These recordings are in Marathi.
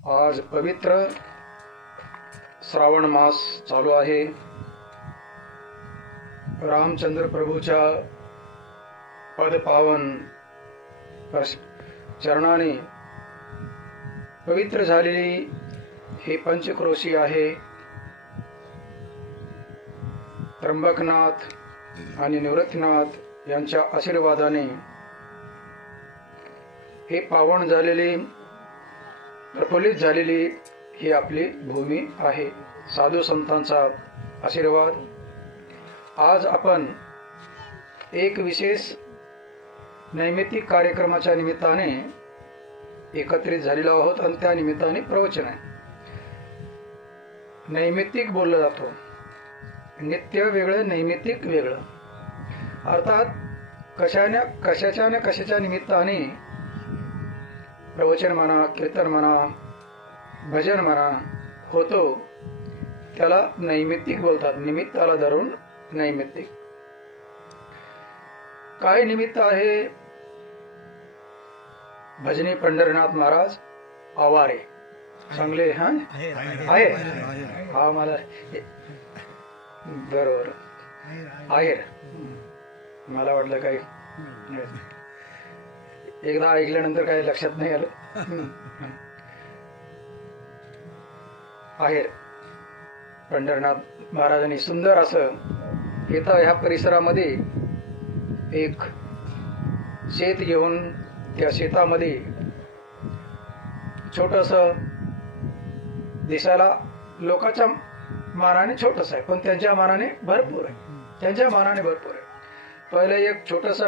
आज पवित्र श्रावण मास चालू आहे। रामचंद्र प्रभूच्या पदपावन चरणाने पवित्र झालेली ही पंचक्रोशी आहे। त्र्यंबकनाथ आणि निवृत्तीनाथ यांच्या आशीर्वादाने हे पावन झालेली प्रफुल्लित झालेली ही आपली भूमी आहे। साधू संतांचा आशीर्वाद। आज आपण एक विशेष नैमित्तिक कार्यक्रमाच्या निमित्ताने एकत्रित झालेलो आहोत आणि त्या निमित्ताने प्रवचन आहे। नैमित्तिक बोलला जातो, नित्य वेगळं नैमित्तिक वेगळं। अर्थात कशाच्या निमित्ताने प्रवचन म्हणा, कीर्तन म्हणा, भजन म्हणा होतो त्याला नैमित्तिक बोलतात। निमित्ताला धरून नैमित्तिक। काय निमित्त आहे? भजनी पंढरीनाथ महाराज आवारे चांगले आहे। हा मला बरोबर आहेर, मला वाटलं काही एकदा ऐकल्यानंतर काही लक्षात नाही आलं। आहेर पंढरीनाथ महाराजांनी सुंदर असं इथं ह्या परिसरामध्ये एक शेत घेऊन त्या शेतामध्ये छोटस दिसायला लोकांच्या मानाने छोटस आहे, पण त्यांच्या मानाने भरपूर आहे। पहिले एक छोटस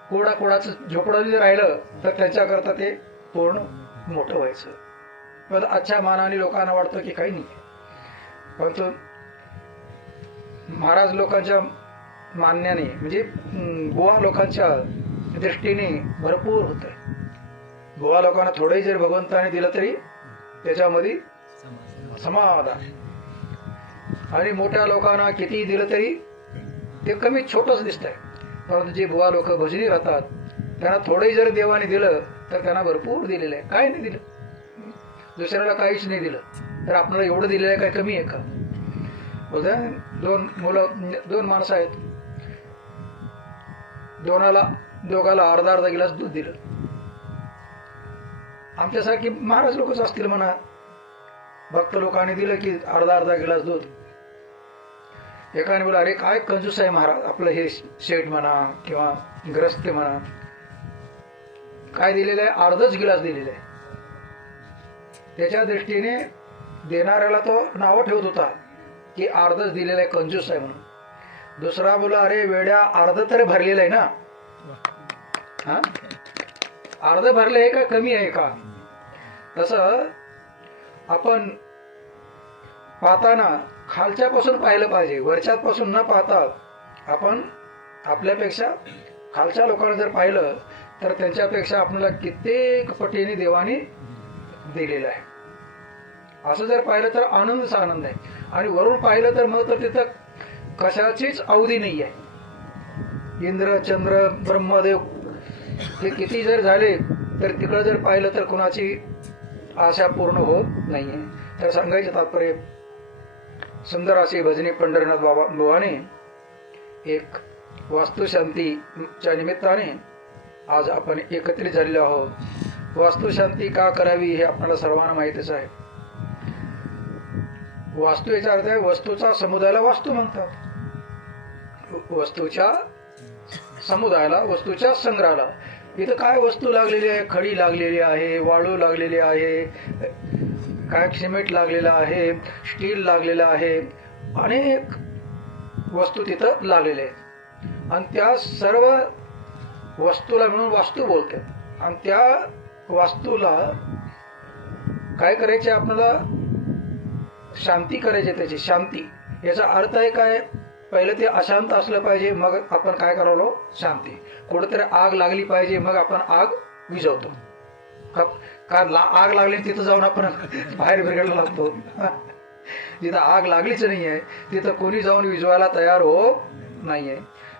कुडाचं झोपडं जर राहिलं तर त्यांच्याकरता ते पूर्ण मोठं व्हायचं। पण आजच्या मानाने लोकांना वाटतं की काही नाही, परंतु महाराज लोकांच्या मानण्याने म्हणजे बुवा लोकांच्या दृष्टीने भरपूर होत आहे। बुवा लोकांना थोडंही जर भगवंताने दिलं तरी त्याच्यामध्ये समाधान, आणि मोठ्या लोकांना किती दिलं तरी ते कमी छोटच दिसत आहे। परंतु जे बुवा लोक भजनी राहतात त्यांना थोडंही जर देवाने दिलं तर त्यांना भरपूर दिलेलं आहे। काय नाही दिलं, दुसऱ्याला काहीच नाही दिलं तर आपल्याला एवढं दिलेलं आहे, काय कमी आहे का? बघा, दोन माणसं आहेत, दोघाला अर्धा गिलास दूध दिलं। आमच्यासारखी महाराज लोकच असतील म्हणा, भक्त लोकांनी दिलं की अर्धा गिलास दूध। एकाने बोला, अरे काय कंजूस आहे महाराज आपलं हे शेठ म्हणा किंवा ग्रस्त म्हणा, काय दिलेलं आहे? अर्धच गिलास दिलेलं आहे। त्याच्या दृष्टीने देणाऱ्याला तो नाव ठेवत होता की अर्धच दिलेलं आहे, कंजूस आहे म्हणून। दुसरा बोला, अरे वेड्या, अर्ध तर भरलेलं आहे ना, हा अर्ध भरलं आहे का कमी आहे का? तसं आपण पाहताना खालच्यापासून पाहिलं पाहिजे, वरच्यापासून न पाहता आपण आपल्यापेक्षा खालच्या लोकांना जर पाहिलं तर त्यांच्यापेक्षा आपल्याला कित्येक पटीने देवाने दिलेलं आहे। असं जर पाहिलं तर आनंदच आनंद आहे, आणि वरून पाहिलं तर मग तर तिथं कशाचीच अवधी नाही आहे। इंद्र, चंद्र, ब्रह्मदेव हे किती जर झाले तर तिकडं जर पाहिलं तर कुणाची आशा पूर्ण होत नाहीये। तर सांगायचं तात्पर्य, सुंदर अशी भजनी पंढरीनाथ बुवाने एक वास्तुशांतीच्या निमित्ताने आज आपण एकत्रित झालेलो आहोत। वास्तुशांती का करावी हे आपल्याला सर्वांना माहितीच आहे। वास्तू याचा अर्थ आहे वस्तूचा समुदायाला वास्तू म्हणतात। वस्तूच्या समुदायाला, वस्तूच्या संग्रहाला इथं काय वस्तू लागलेली आहे? खडी लागलेली आहे, वाळू लागलेली आहे, काय सिमेंट लागलेलं आहे, स्टील लागलेलं आहे, अनेक वस्तू तिथं लागलेल्या आहेत। आणि त्या सर्व वस्तूला मिळून वास्तू बोलतात। आणि त्या वास्तूला काय करायचे? आपल्याला शांती करायची, त्याची शांती। याचा अर्थ आहे काय? पहिलं ते अशांत असलं पाहिजे, मग आपण काय करावं? शांती। कुठेतरी आग लागली पाहिजे, मग आपण आग विझवतो। कारण आग लागली तिथं जाऊन आपण बाहेर बिघडायला लागतो। जिथं आग लागलीच नाहीये तिथं कोणी जाऊन विझवायला तयार होत नाहीये।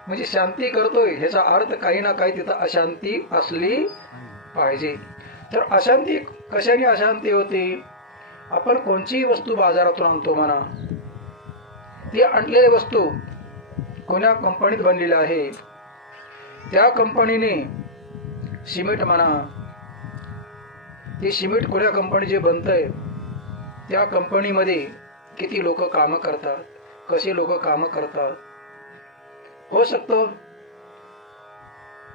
म्हणजे शांती करतोय ह्याचा अर्थ काही ना काही तिथं अशांती असली पाहिजे। तर अशांती कशाने अशांती होती? आपण कोणतीही वस्तू बाजारातून आणतो म्हणा, ती आणलेली वस्तू कोण्या कंपनीत बनलेली आहे, त्या कंपनीने सिमेंट म्हणा, ते सिमेंट कोण्या कंपनीचे बनतंय, त्या कंपनीमध्ये किती लोक काम करतात, कसे लोक काम करतात. हो शकतो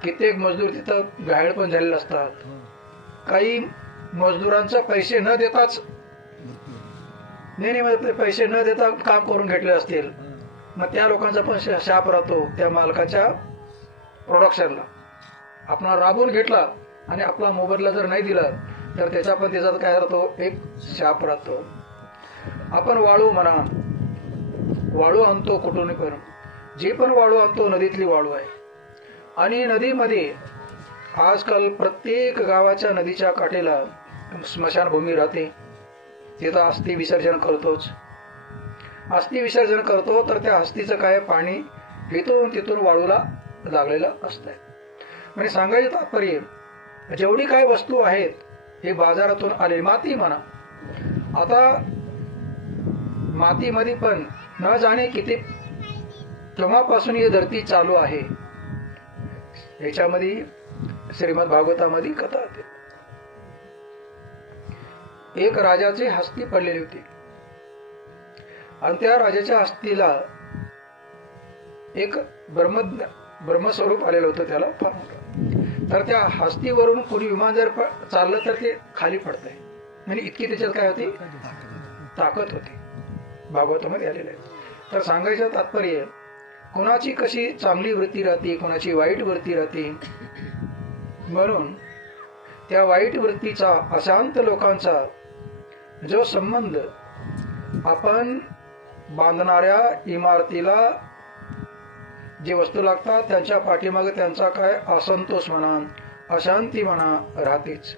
कित्येक मजदूर तिथं घायल पण झालेले असतात. काही मजदुरांचा पैसे न देताच नाही पैसे न देता काम करून घेतले असतील, मग त्या लोकांचा पण शाप राहतो त्या मालकाच्या प्रोडक्शनला. आपण राबवून घेतला आणि आपला मोबदला जर नाही दिला तर त्याचा काय राहतो, एक शाप राहतो. आपण वाळू म्हणा, वाळू आणतो कुठून पण, जे पण वाळू आणतो नदीतली वाळू आहे. आणि नदीमध्ये आजकाल प्रत्येक गावाच्या नदीच्या काठेला स्मशानभूमी राहते, तिथं अस्थि विसर्जन करतोच. अस्थि विसर्जन करतो तर त्या अस्थीचं काय पाणी इथून तिथून वाळूला लागलेलं असतंय. म्हणजे सांगायचं तात्पर्य, जेवढी काय वस्तू आहेत हे बाजारातून आले. माती म्हणा, आता मातीमध्ये पण न जाणे किती केव्हापासून ही धरती चालू आहे. याच्यामध्ये श्रीमद भागवतामध्ये कथा होते. एक राजाची हस्ती पडलेली होती आणि त्या राजाच्या हस्तीला एक ब्रह्मस्वरूप आलेलं होतं, त्याला फार मोठं. तर त्या हस्तीवरून कोणी विमान जर चाललं तर ते खाली पडतंय. म्हणजे इतकी त्याच्यात काय होती, ताकद होती. भागवतामध्ये आलेलं आहे. तर सांगायचं तात्पर्य, कोणाची कशी चांगली वृत्ती राहते, कोणाची वाईट वृत्ती राहते. म्हणून त्या वाईट वृत्तीचा, अशांत लोकांचा जो संबंध आपण बांधणाऱ्या इमारतीला जे वस्तू लागतात त्यांच्या पाठीमागे त्यांचा काय असंतोष म्हणा, अशांती म्हणा राहतेच.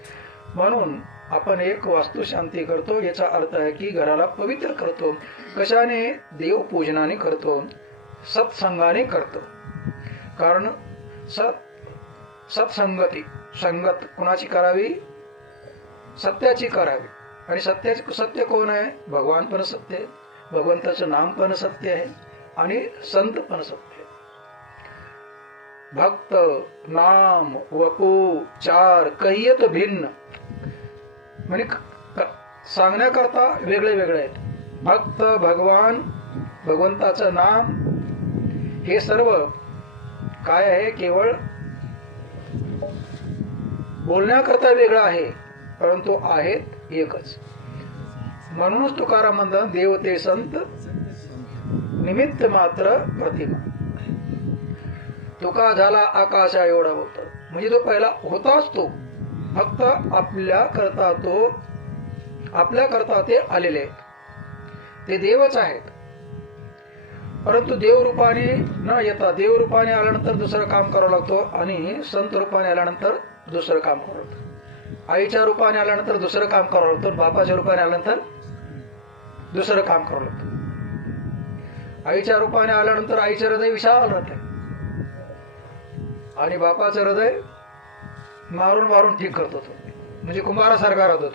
म्हणून आपण एक वास्तुशांती करतो, याचा अर्थ आहे की घराला पवित्र करतो. कशाने? देवपूजनाने करतो, सत्संगाने करतो. कारण सत्संगती, संगत कुणाची करावी? सत्याची करावी. आणि सत्य कोण आहे? भगवान पण सत्य आहे, भगवंताचं नाम पण सत्य आहे आणि संत पण सत्य आहे. भक्त नाम वपू चार कहियत भिन्न, म्हणजे सांगण्याकरता वेगळे वेगळे आहेत. भक्त, भगवान, भगवंताचं नाम, हे सर्व काय आहे? केवळ बोलण्याकरता वेगळं आहे, परंतु आहेत एकच. म्हणूनच तुकाराम म्हणतात, देवते संत निमित्त मात्र प्रतिमा. तुका झाला आकाशा एवढा होता, म्हणजे तो पहिला होताच तो. फक्त आपल्या करता ते आलेले आहेत, ते देवच आहेत. परंतु देवरूपाने न येता, देवरूपाने आल्यानंतर दुसरं काम करावं लागतो आणि संत रूपाने आल्यानंतर दुसरं काम करावं लागतं. आईच्या रूपाने आल्यानंतर दुसरं काम करावं लागतं, बापाच्या रूपाने आल्यानंतर दुसरं काम करावं लागतं. आईच्या रूपाने आल्यानंतर आईचं हृदय विशाल राहते आणि बापाचं हृदय मारून मारून ठीक करतो तो, म्हणजे कुंभारासारखा राहतो.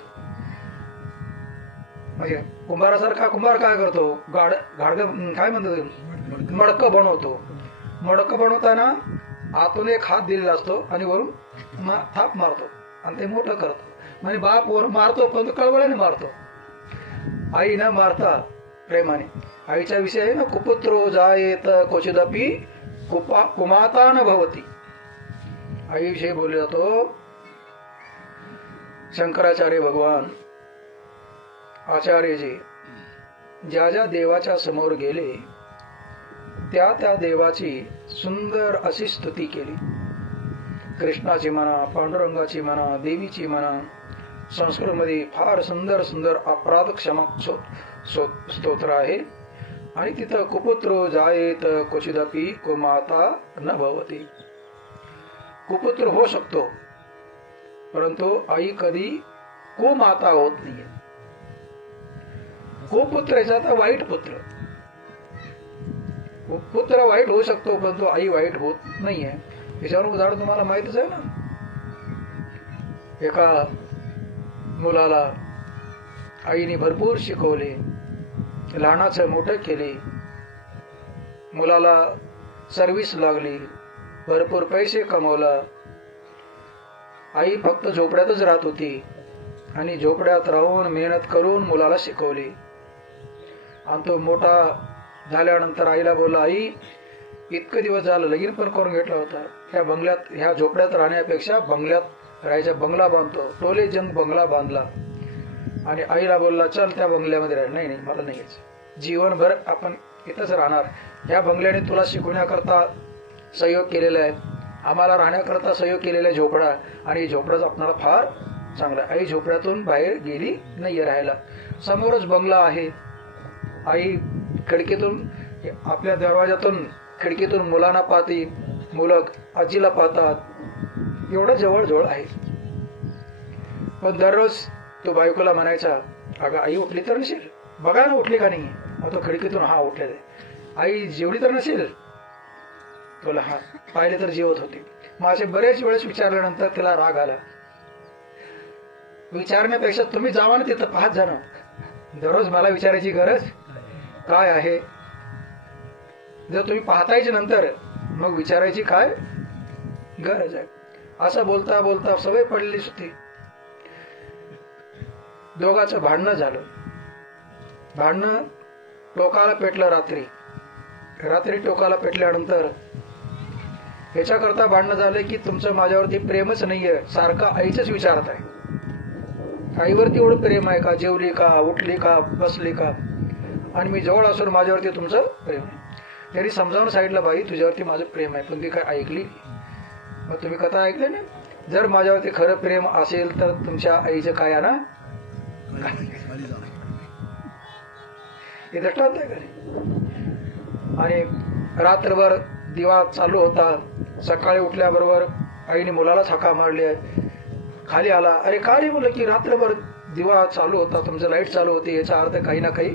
म्हणजे कुंभार काय करतो? गाडग काय म्हणतात, मडकं बनवतो. मडकं बनवताना आतून एक हात दिलेला असतो आणि वरून थाप मारतो आणि ते मोठं करतो. म्हणजे बाप वर मारतो पण तो कळवळ्याने मारतो, आई न मारता प्रेमाने. आईच्या विषय आहे ना, कुपुत्रो जायेत क्वचिदपि कुमाता न भवती. आईविषयी बोलले जातो. शंकराचार्य भगवान आचार्यजी ज्या ज्या देवाच्या समोर गेले त्या त्या देवाची सुंदर अशी स्तुती केली. कृष्णाची म्हणा, पांडुरंगाची म्हणा, देवीची म्हणा. संस्कृतमध्ये फार सुंदर सुंदर अपराध क्षमक स्तोत्र आहे. आणि तिथं कुपुत्रो जायेत क्वचिदपि कुमाता न भवती. कुपुत्र होऊ शकतो परंतु आई कधी कुमाता होत नाहीये. कुपुत्र याचा वाईट पुत्र. पुत्र वाईट होऊ शकतो परंतु आई वाईट होत नाहीये. याच्यावर उदाहरण तुम्हाला माहितच आहे ना. एका मुलाला आईने भरपूर शिकवले, लहानाचं मोठं केले, मुलाला सर्व्हिस लागली, भरपूर पैसे कमवला. आई फक्त झोपड्यातच राहत होती आणि झोपड्यात राहून मेहनत करून मुलाला शिकवली. आणि तो मोठा झाल्यानंतर आईला बोलला, आई इतकं दिवस झालं, लगीन पण करून घेतला होता, ह्या बंगल्यात, ह्या झोपड्यात राहण्यापेक्षा बंगल्यात राहायचा बंगला बांधतो. टोले जंग बंगला बांधला आणि आईला बोलला, चल त्या बंगल्यामध्ये राह. नाही, मला नाही यायचं, जीवनभर आपण इथंच राहणार. ह्या बंगल्याने तुला शिकवण्याकरता सहयोग केलेला आहे, आम्हाला राहण्याकरता सहयोग केलेला आहे झोपडा, आणि झोपडाच आपल्याला फार चांगला. आई झोपड्यातून बाहेर गेली नाहीये राहायला, समोरच बंगला आहे. आई खिडकीतून, आपल्या दरवाजातून खिडकीतून मुलांना पाहते, मुलं आजीला पाहतात, एवढं जवळ आहे. पण दररोज तो बायकोला म्हणायचा, अगं आई उठली तर नसेल, बघा ना उठली का नाही. तो खिडकीतून, हा उठले. आई जेवढी तर नसेल, तुला हा पाहिले तर जेवत होते. माझे बरेच वेळेस विचारल्यानंतर तिला राग आला. विचारण्यापेक्षा तुम्ही जावा ना तिथं, पाहत जा ना. दररोज मला विचारायची गरज काय आहे? जर तुम्ही पाहतायच नंतर मग विचारायची काय गरज आहे? असं बोलता बोलता सवय पडलीच होती. दोघांचं भांडणं झालं. भांडणं टोकाला पेटलं. रात्री टोकाला पेटल्यानंतर याच्याकरता भांडणं झालं की तुमचं माझ्यावरती प्रेमच नाहीये, सारखं आईच विचारत आहे. आईवरती एवढं प्रेम आहे का? जेवली का, उठली का, बसली का, आणि मी जवळ असून माझ्यावरती तुमचं प्रेम आहे. त्यांनी समजावून सांगितलं, बाई तुझ्यावरती माझं प्रेम आहे, पण ती काय ऐकली? मग तुम्ही कथा ऐकले ना, जर माझ्यावरती खरं प्रेम असेल तर तुमच्या आईचं काय ना हे दृष्टांत आहे का? आणि रात्रभर दिवा चालू होता. सकाळी उठल्याबरोबर आईने मुलाला हाका मारली, खाली आला. अरे का रे मुलं, की रात्रभर दिवा चालू होता, तुमचं लाईट चालू होती, याचा अर्थ काही ना काही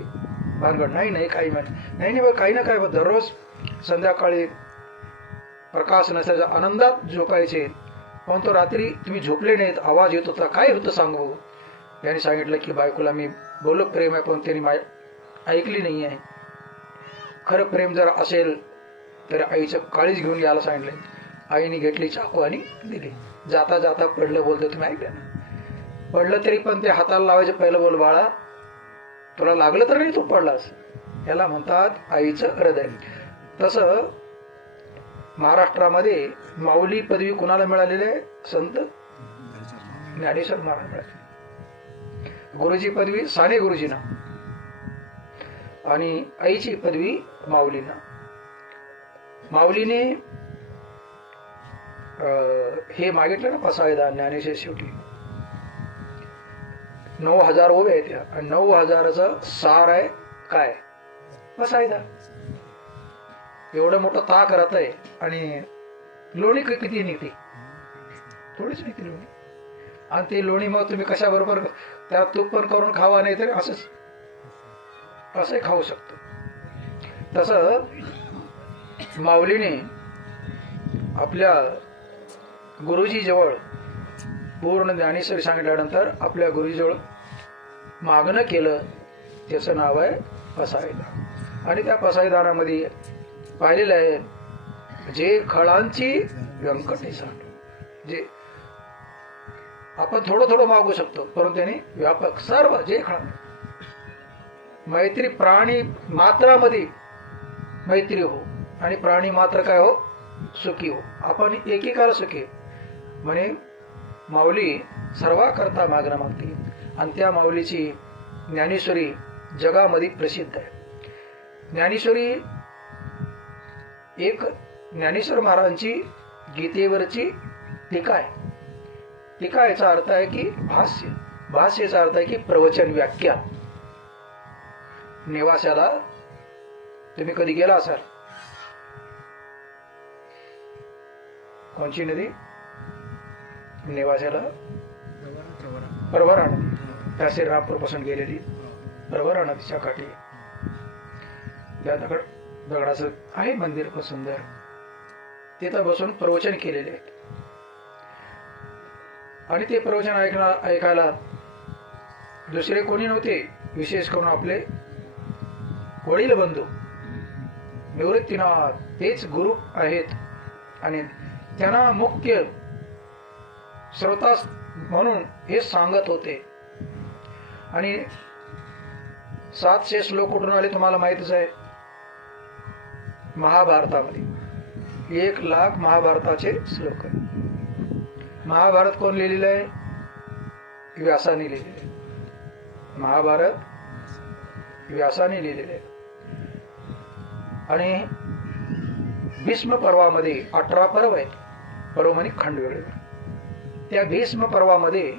भानगड. नाही काही नाही काही ना काही. दररोज संध्याकाळी प्रकाश नसायचा, आनंदात झोपायचे, पण तो रात्री तुम्ही झोपले नाहीत, आवाज येत होता, काय होतं सांगू? त्यांनी सांगितलं की बायकोला मी बोललो प्रेम आहे, पण त्यांनी ऐकली नाही आहे. खरं प्रेम जर असेल तर आईचं काळीच घेऊन यायला सांगितलं. आईने घेतली चाकू आणि दिली. जाता जाता पडलं बोलतो, तुम्ही ऐकलं ना? पडलं तरी पण ते हाताला लावायचं, पहिलं बोल बाळा तुला लागलं तर नाही तू पडलास. याला म्हणतात आईचं हृदय. तसं महाराष्ट्रामध्ये माऊली पदवी कुणाला मिळालेली आहे? संत ज्ञानेश्वर महाराज मिळाले. गुरुजी पदवी साने गुरुजींना, आणि आईची पदवी माऊलींना. माऊलीने हे मागितलं ना पसायदान ज्ञानेश्वर शेवटी 9000 ओव्या आहेत त्या, आणि 9000चा सार आहे काय? पसायदान. एवढं मोठं ताक राहत आहे, आणि लोणी किती निघते? थोडीच निघते लोणी. आणि ती लोणी मग तुम्ही कशा बरोबर त्याला तूप पण करून खावा, नाही तरी असंही खाऊ शकतो. तसं माऊलीने आपल्या गुरुजी जवळ पूर्ण ज्ञानेश्वरी सांगितल्यानंतर आपल्या गुरुजीजवळ मागणं केलं, त्याचं नाव आहे पसायदान. आणि त्या पसायदानामध्ये पाहिलेलं आहे, जे खळांची व्यंकटेश, जे आपण थोडं थोडं मागू शकतो, परंतु त्याने व्यापक सर्व जे खळा. मैत्री प्राणी मात्रामध्ये मैत्री हो, आणि प्राणी मात्र काय हो? सुखी हो. आपण एकेकाला सुखी म्हणे माऊली सर्वाकरता मागणं मागते, आणि त्या माऊलीची ज्ञानेश्वरी जगामध्ये प्रसिद्ध आहे. ज्ञानेश्वरी एक ज्ञानेश्वर महाराजांची गीतेवरची टीका आहे. टीका याचा अर्थ आहे की भाष्य. भाष्य याचा अर्थ आहे की प्रवचन, व्याख्या. नेवास्याला तुम्ही कधी गेला असाल? कोणची नदी? नेवास्याला प्रवरा नदी. त्या श्रीरामपूर पासून गेलेली प्रवरा नदीच्या काठी त्या दगडाचं आहे मंदिर, खूप सुंदर. तिथं बसून प्रवचन केलेले आहेत. आणि ते प्रवचन ऐकायला दुसरे कोणी नव्हते, विशेष करून आपले वडील बंधू निवृत्तीनाथ तेच गुरु आहेत. आणि त्यांना मुख्य श्रोता म्हणून हे सांगत होते. आणि 700 श्लोक कुठून आले तुम्हाला माहितच आहे. महाभारतामध्ये 1,00,000 महाभारताचे श्लोक आहे. महाभारत कोण लिहिलेलं आहे? व्यासाने लिहिलेलं आहे. महाभारत व्यासाने लिहिलेलं आहे. आणि भीष्म पर्वामध्ये 18 पर्व आहेत. पर्व म्हणजे खंड वेगळे. त्या भीष्म पर्वामध्ये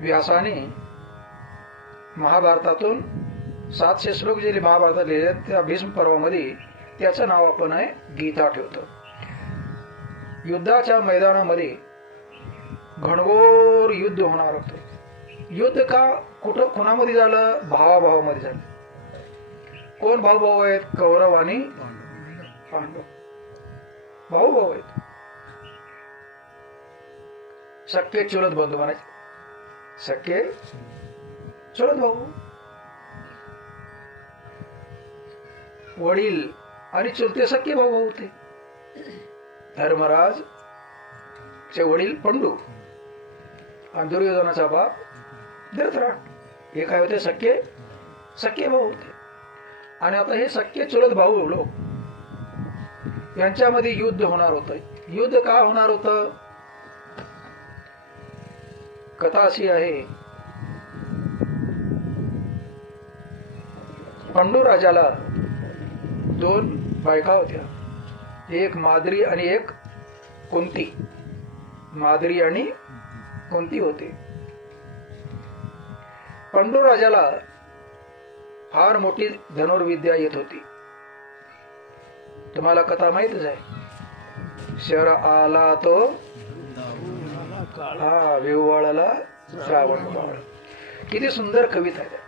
व्यासाने महाभारतातून 700 श्लोक जे महाभारतात लिहिले त्या भीष्म पर्वामध्ये त्याचं नाव आपण आहे गीता ठेवतो. युद्धाच्या मैदानामध्ये घनघोर युद्ध होणार होतं. युद्ध का कुठं कोणामध्ये झालं? भावाभावामध्ये झालं. कोण भाऊ भाऊ आहेत? कौरव आणि पांडव भाऊ भाऊ आहेत. सख्खे चुलत बंधू म्हणायचे. सख्खे चुलत भाऊ. वडील आणि चुलते सख्खे भाऊ भाऊ होते. धर्मराज चे वडील पंडू आणि दुर्योधनाचा बाप धृतराष्ट्र हे काय होते? सख्खे भाऊ होते. आणि आता हे सख्खे चुलत भाऊ लोक यांच्यामध्ये युद्ध होणार होतं. युद्ध का होणार होतं? कथा अशी आहे, पंडू राजाला 2 बायका होत्या. एक माद्री आणि एक कुंती. माद्री आणि कुंती होते. पंडू राजाला फार मोठी धनुर्विद्या येत होती. तुम्हाला कथा माहितच आहे. शर आला तो विव्हाळाला श्रावण बाळ. किती सुंदर कविता आहे.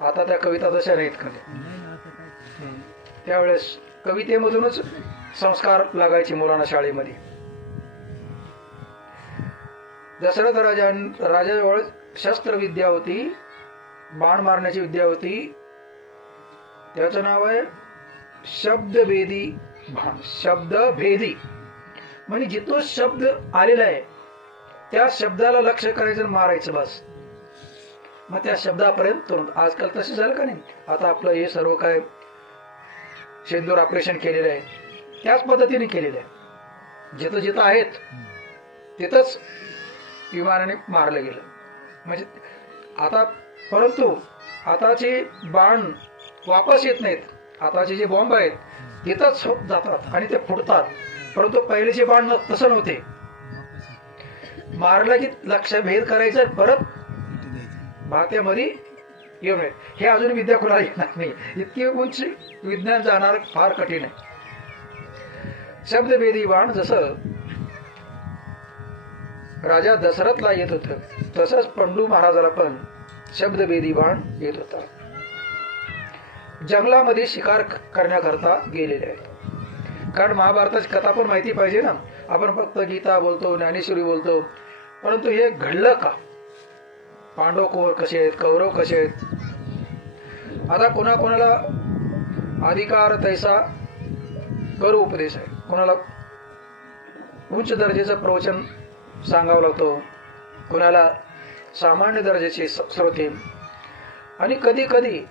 आता त्या कविता तशा नाहीत कधी. त्यावेळेस कवितेमधूनच संस्कार लागायचे मुलांना शाळेमध्ये. दशरथ राजाजवळ शस्त्रविद्या होती, बाण मारण्याची विद्या होती. त्याचं नाव आहे शब्दभेदी बाण. शब्दभेदी म्हणजे जिथं शब्द आलेला आहे त्या शब्दाला लक्ष करायचं आणि मारायचं बस. मग त्या शब्दापर्यंत. आजकाल तसे झालं का नाही? आता आपलं हे सर्व काय शेंदूर ऑपरेशन केलेलं आहे त्याच पद्धतीने केलेलं आहे. जिथं जिथं आहेत तिथंच विमानाने मारलं गेलं. म्हणजे आता परंतु आताचे बाण वापस येत नाहीत. आताचे जे बॉम्ब आहेत तिथंच जातात आणि ते फुटतात. परंतु पहिलेचे बाण तसं नव्हते. मारलं की लक्ष भेद करायचं परत भात्यामध्ये येऊन. हे अजून विद्या कुणाला येणार नाही. इतकी उंच विज्ञान जाणार फार कठीण आहे. शब्दभेदी बाण जसं राजा दशरथला येत होत तसंच पंडू महाराजाला पण शब्दभेदी बाण येत होता. जंगलामध्ये शिकार करण्याकरता गेलेले आहेत. कारण महाभारताची कथा पण माहिती पाहिजे ना. आपण फक्त गीता बोलतो, ज्ञानेश्वरी बोलतो, परंतु हे घडलं का? पांडव कसे आहेत, कौरव कसे आहेत. आता कोणाकोणाला अधिकार तैसा करू उपदेश आहे. कोणाला उच्च दर्जाचं प्रवचन सांगावं लागतो, कोणाला सामान्य दर्जाचे श्रोते. आणि कधी कधी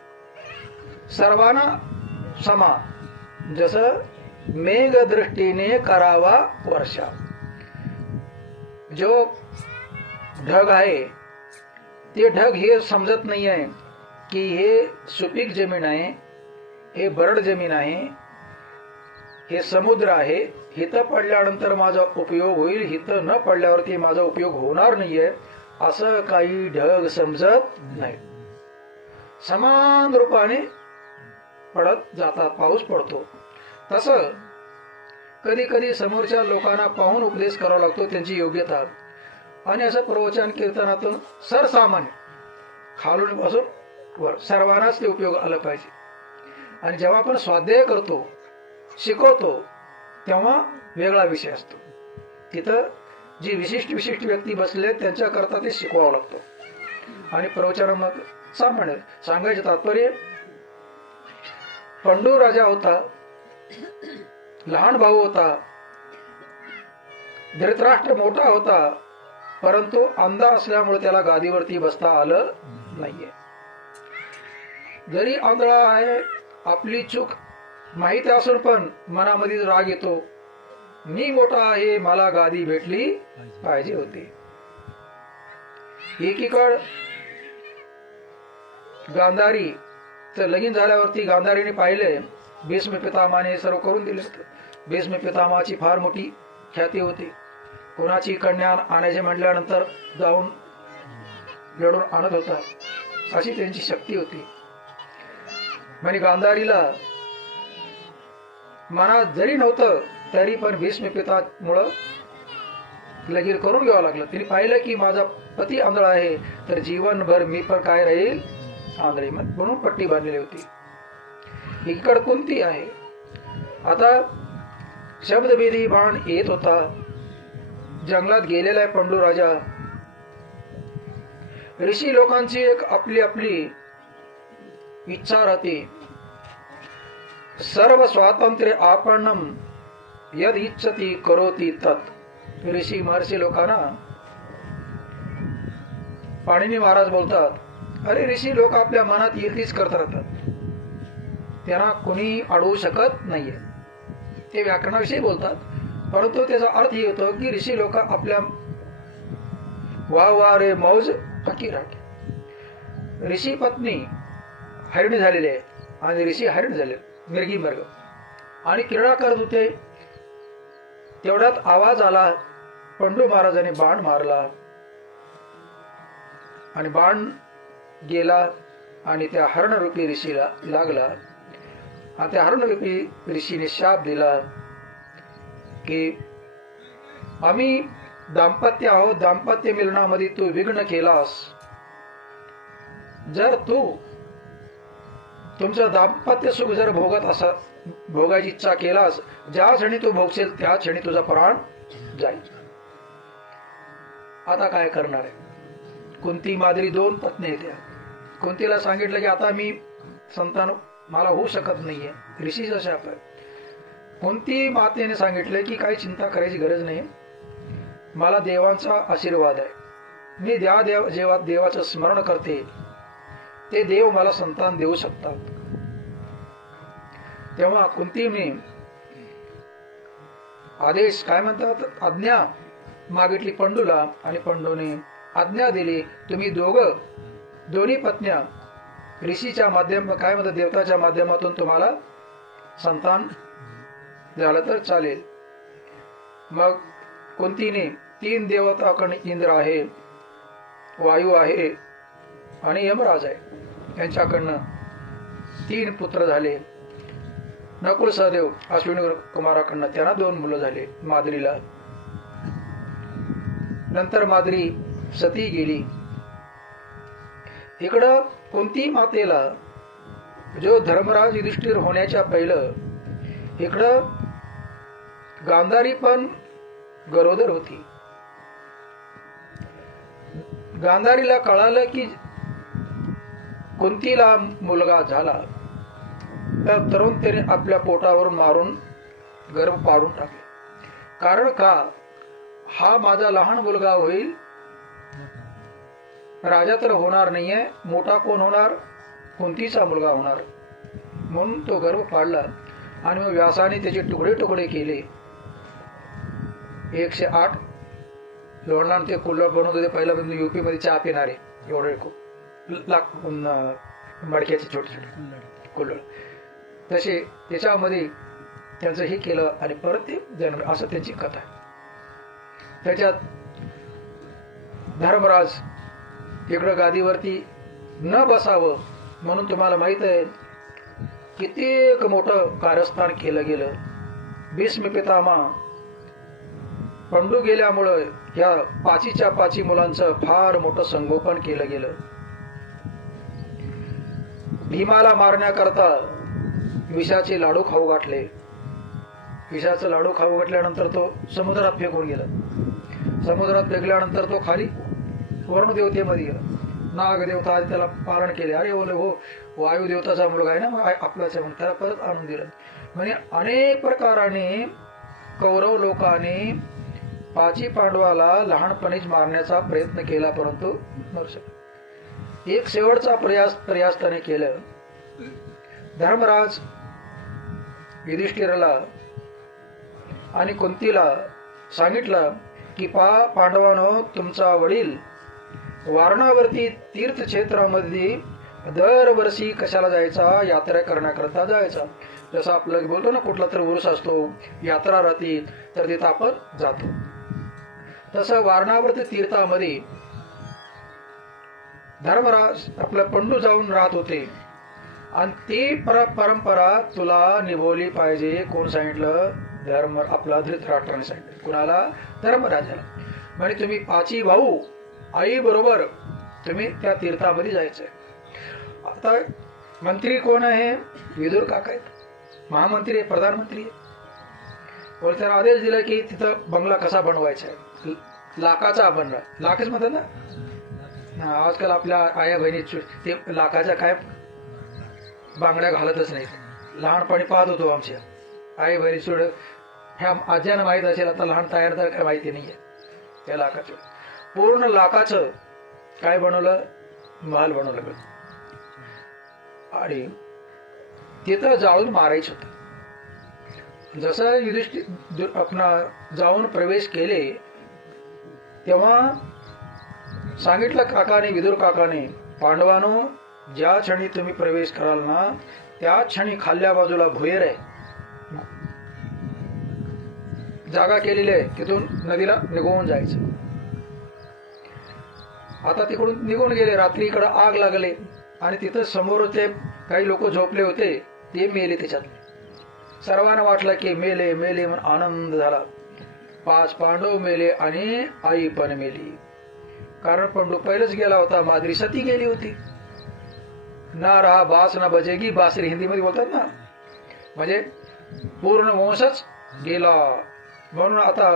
सर्वांना समान. जसं मेघ दृष्टीने करावा वर्षा. जो ढग आहे ते ढग हे समजत नाही आहे की हे सुपीक जमीन आहे, हे बरड जमीन आहे, हे समुद्र आहे. हिथं पडल्यानंतर माझा उपयोग होईल, हिथं न पडल्यावरती माझा उपयोग होणार नाहीये असं काही ढग समजत नाही. समान रूपाने पडत जातात. पाऊस पडतो. तसं कधी कधी समोरच्या लोकांना पाहून उपदेश करावा लागतो, त्यांची योग्यता. आणि असं प्रवचन कीर्तनातून सरसामान्य खालून पासून वर सर्वांनाच ते उपयोग आलं पाहिजे. आणि जेव्हा आपण स्वाध्याय करतो, शिकवतो, तेव्हा वेगळा विषय असतो. तिथं जी विशिष्ट विशिष्ट व्यक्ती बसले त्यांच्या करता ते शिकवावं लागतं. आणि प्रवचन मग सामान्य सांगायचे तात्पर्य, पंडू राजा होता, लहान भाऊ होता, धृतराष्ट्र मोठा होता, परंतु अंधा असल्यामुळे त्याला गादीवरती बसता आलं नाहीये. जरी आंधळा आहे, आपली चूक माहिती असून पण मनामध्ये राग येतो, मी मोठा आहे, मला गादी भेटली पाहिजे होती. एकीकड गांधारी तर लगीन झाल्यावरती गांधारीने पाहिले, भीष्म पितामहाने सर्व करून दिले होते. भीष्म पितामहाची फार मोठी ख्याती होती. कोणाची कन्या आणायचे म्हटल्यानंतर जाऊन लढून आणत होता, अशी त्यांची शक्ती होती. म्हणजे गांधारीला मनात जरी नव्हतं तरी पण भीष्म पितामुळं लगीन करून घ्यावं लागलं. तिने पाहिलं की माझा पती आंधळा आहे, तर जीवनभर मी पण काय राहील, आंधळी, म्हणून पट्टी बांधलेली होती. इकड कुंती आहे. आता शब्दभेदी बाण येत होता. जंगलात गेलेला आहे पंडू राजा. ऋषी लोकांची एक आपली आपली इच्छा राहते. सर्व स्वातंत्र्य आपणम यद इच्छती करोती तत्. ऋषी महर्षी लोकांना पाणिनी महाराज बोलतात, अरे ऋषी लोक आपल्या मनात येईल तीच करत राहतात, त्यांना कोणी अडवू शकत नाहीये. ते व्याकरणाविषयी बोलतात, परंतु त्याचा अर्थ हे होतो की ऋषी लोक आपल्या वा रे मौज फकीर आहे. ऋषी पत्नी हरिण झालेले आहे आणि ऋषी हरिण झाले, मिरगी मर्ग, आणि क्रीडा करत होते. तेवढ्यात आवाज आला, पंडू महाराजांनी बाण मारला आणि बाण गेला आणि त्या हरणरूपी ऋषीला लागला. आणि त्या हरणरूपी ऋषीने शाप दिला की आम्ही दाम्पत्य आहोत, दाम्पत्य मिलनामध्ये तू विघ्न केलास, जर तू तुमचं दाम्पत्य सुख जर भोगत असा भोगायची इच्छा केलास, ज्या क्षणी तू भोगशील त्या क्षणी तुझा प्राण जाईल. आता काय करणार आहे? कुंती माद्री दोन पत्नी होत्या. कुंतीला सांगितलं की आता मी संतान मला होऊ शकत नाहीये, ऋषीचा शाप आहे. कुंती मातेने सांगितले की काही चिंता करायची गरज नाही, मला देवांचा आशीर्वाद आहे, मी जेव्हा देवाचं स्मरण करते ते देव मला संतान देऊ शकतात. तेव्हा कुंतीने आदेश काय म्हणतात आज्ञा मागितली पंडूला, आणि पंडूने आज्ञा दिली, तुम्ही दोन्ही पत्न्या ऋषीच्या माध्यम काय म्हणतात देवताच्या माध्यमातून तुम्हाला संतान झालं तर चालेल. मग कुंतीने 3 देवताकडे इंद्र आहे, वायू आहे आणि यमराज आहे, यांच्याकडनं 3 पुत्र झाले. नकुल सहदेव अश्विनी कुमाराकडनं त्यांना 2 मुलं झाले माद्रीला. नंतर माद्री सती गेली. इकडं कुंती मातेला जो धर्मराज युधिष्ठिर होण्याच्या पहिलं इकडं गांधारी पण गरोदर होती. गांधारीला कळालं की कुंतीला मुलगा झाला, तर तरुण त्याने आपल्या पोटावरून मारून गर्भ पाडून टाकले. कारण का? हा माझा लहान मुलगा होईल, राजा तर होणार नाहीये, मोठा कोण होणार? कुंतीचा मुलगा होणार. म्हणून तो गर्भ पाडला आणि मग व्यासाने त्याचे तुकडे तुकडे केले. 108 लोणान ते कुल्लड बनवत होते. पहिला युपी मध्ये चहा पिणारे एवढे मडक्याचे छोटे छोटे कुल्लड, तसे त्याच्यामध्ये त्यांचं हे केलं आणि परत ते जन्म, असं त्यांची कथा. त्याच्यात धर्मराज इकडं गादीवरती न बसावं म्हणून तुम्हाला माहित आहे कित्येक मोठं कारस्थान केलं गेलं. भीष्म पितामह पंडू गेल्यामुळं ह्या 5च्या 5 मुलांचं फार मोठं संगोपन केलं गेलं. भीमाला मारण्याकरता विषाचे लाडू खाऊ घातले. विषाचं लाडू खाऊ घातल्यानंतर तो समुद्रात फेकून गेला. समुद्रात फेकल्यानंतर तो खाली वरुण देवतेमध्ये गेला. नागदेवता त्याला पालन केले. अरे बोले हो वायुदेवताचा मुलगा आहे ना आपलाच आहे, त्याला परत आणून दिलं. म्हणजे अनेक प्रकाराने कौरव लोकांनी पाची पांडवाला लहानपणीच मारण्याचा प्रयत्न केला, परंतु एक शेवटचा प्रयास त्याने केलं. धर्मराज युधिष्ठिराला आणि कुंतीला सांगितलं की पांडवांनो, तुमचा वडील वारणावरती तीर्थक्षेत्रामध्ये दरवर्षी कशाला जायचा? यात्रा करण्याकरता जायचा. जसं आपलं बोलतो ना, कुठला तर उरूस असतो, यात्रा राहते, तर तिथं आपण जातो. तसं वारणावरती तीर्थामध्ये धर्मराज आपलं पंडू जाऊन राहत होते. आणि ती परंपरा तुला निभवली पाहिजे. कोण सांगितलं? आपला धृतराष्ट्राने सांगितलं. कुणाला? धर्मराजाला. म्हणजे तुम्ही पाची भाऊ आई बरोबर तुम्ही त्या तीर्थामध्ये जायचंय. आता मंत्री कोण आहे? विदुर काका आहेत, महामंत्री आहे, प्रधानमंत्री आहे. बोल त्याला आदेश दिला की तिथं बंगला कसा बनवायचा आहे. लाखाचा बनला, लाखच म्हणतात ना आजकाल आपल्या आया बहिणी ते लाखाच्या काय बांगड्या घालतच नाही. लहानपणी पाहत होतो आमच्या आई बहिणी सोड, ह्या आज्यानं माहित असेल, आता लहान तयारदार काय माहिती नाहीये. त्या लाखाचं पूर्ण लाखाचं काय बनवलं? महाल बनवलं आणि तिथं जाळून मारायचं होतं. जसं युधिष्ठिर आपला जाऊन प्रवेश केले तेव्हा सांगितलं काकाने, विदुर काकाने, पांडवांनो, ज्या क्षणी तुम्ही प्रवेश कराल ना त्या क्षणी खाल्ल्या बाजूला भुयेर आहे, जागा केलेली आहे, तिथून नदीला निघून जायचं. आता तिकडून निघून गेले. रात्रीकडे आग लागले आणि तिथं समोरचे काही लोक झोपले होते, ते मेले. त्याच्यात सर्वांना वाटलं की मेले मेले म्हणून आनंद झाला. 5 पांडव मेले आणि आई पण मेली. कारण पंडू पहिलेच गेला होता, माद्री सती गेली होती. ना रहा बास ना बजेगी, बासरी हिंदीमध्ये बोलतात ना, म्हणजे पूर्ण वंशच गेला. म्हणून आता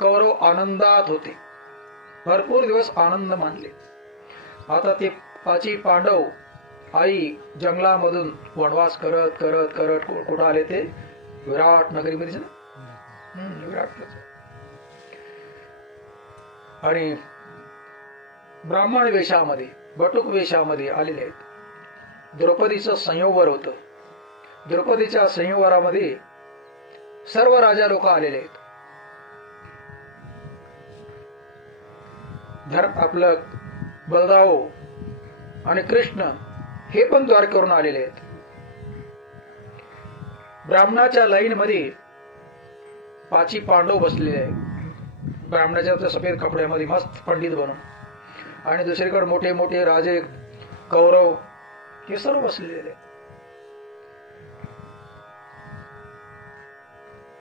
कौरव आनंदात होते, भरपूर दिवस आनंद मानले. आता ते 5 पांडव आई जंगलामधून वनवास करत करत करत कुठं आले? ते विराट नगरीमध्ये ना, विराट. आणि ब्राह्मण वेशामध्ये, बटुक वेशामध्ये आलेले आहेत. द्रौपदीचं संयोवर होतं. द्रौपदीच्या संयोवरामध्ये सर्व राजा लोक आलेले आहेत. आपलं बलदाव आणि कृष्ण हे पण द्वारकेवरून आलेले आहेत. ब्राह्मणाच्या लाईन मध्ये 5 पांडव बसलेले आहेत. ब्राह्मणाच्या सफेद कपड्यामध्ये मस्त पंडित बनून, आणि दुसरीकडे मोठे मोठे राजे कौरव हे सर्व बसलेले.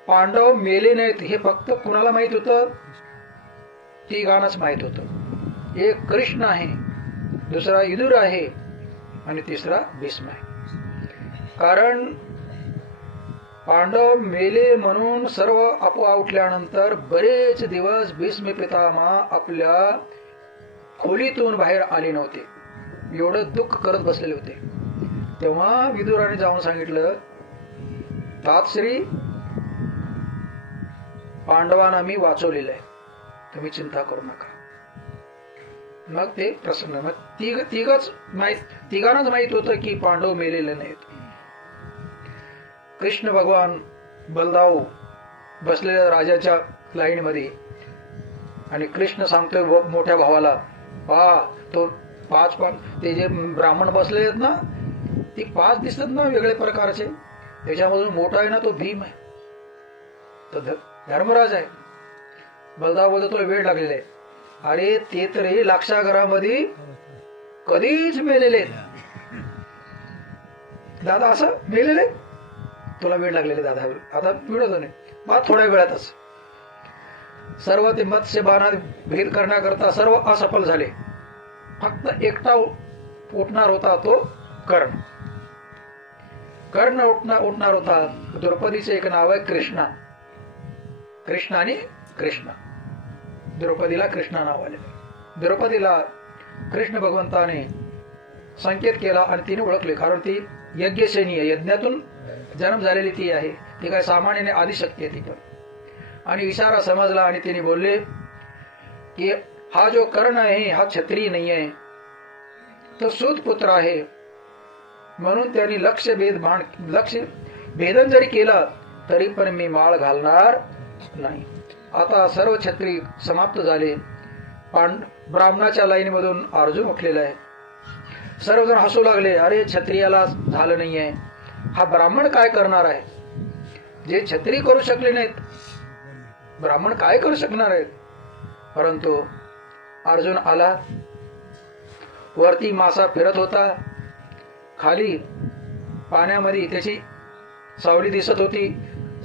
पांडव मेले नाहीत हे फक्त कुणाला माहित होतं? तिघांनाच माहित होतं. एक कृष्ण आहे, दुसरा विदुर आहे आणि तिसरा भीष्म आहे. कारण पांडव मेले म्हणून सर्व आपोआप उठल्यानंतर बरेच दिवस भीष्म पितामह आपल्या खोलीतून बाहेर आले नव्हते. एवढं दुःख करत बसलेले होते. तेव्हा विदुराने जाऊन सांगितलं, तातश्री पांडवांना मी वाचवलेलं आहे, तुम्ही चिंता करू नका. मग ते प्रसन्न. मग तिघांनाच माहित होतं की पांडव मेलेले नाहीत. कृष्ण भगवान बलदाव बसलेल्या राजाच्या लाईन मध्ये, आणि कृष्ण सांगतोय मोठ्या भावाला, तो 5 ते जे ब्राह्मण बसले आहेत ना, ते 5 दिसतात ना वेगळे प्रकारचे, त्याच्यामधून मोठा आहे ना तो भीम आहे, तो धर्मराज आहे. बलदाव बोलतो तुला वेळ लागलेला आहे. अरे ते तर हे लाक्षागरामध्ये कधीच मेलेले दादा, असं मेलेले, तुला वेळ लागलेले दादा. आता मिळत नाही बा, थोड्या वेळातच सर्व ते मत्स्य बाणात भेद करण्याकरता सर्व असफल झाले. फक्त एकटा उठणार होता, तो कर्ण. कर्ण उठणार होता. द्रौपदीचे एक नाव आहे कृष्णा. कृष्ण आणि कृष्ण द्रौपदीला कृष्ण नाव आले. द्रौपदीला कृष्ण भगवंताने संकेत केला आणि तिने ओळखले, कारण ती यज्ञसेनी आहे, यज्ञातून जन्म झालेली ती आहे, ती काय सामान्याने आदिशक्ती आहे ती पण. आणि इशारा समजला आणि तिने बोलले की हा जो कर्ण आहे हा क्षत्रिय नाही आहे, तो सूत पुत्र आहे, म्हणून त्यांनी लक्ष भेदन जरी केला तरी पण मी माळ घालणार नाही. आता सर्व क्षत्रिय समाप्त झाले. ब्राह्मणाच्या लाईनीमधून अर्जुन उठलेला आहे. सर्वजण हसू लागले, अरे क्षत्रियाला झालं नाहीये, हा ब्राह्मण काय करणार आहे? जे क्षत्रिय करू शकले नाहीत, ब्राह्मण काय करू शकणार आहेत? परंतु अर्जुन आला. वरती मासा फिरत होता, खाली पाण्यामध्ये त्याची सावली दिसत होती.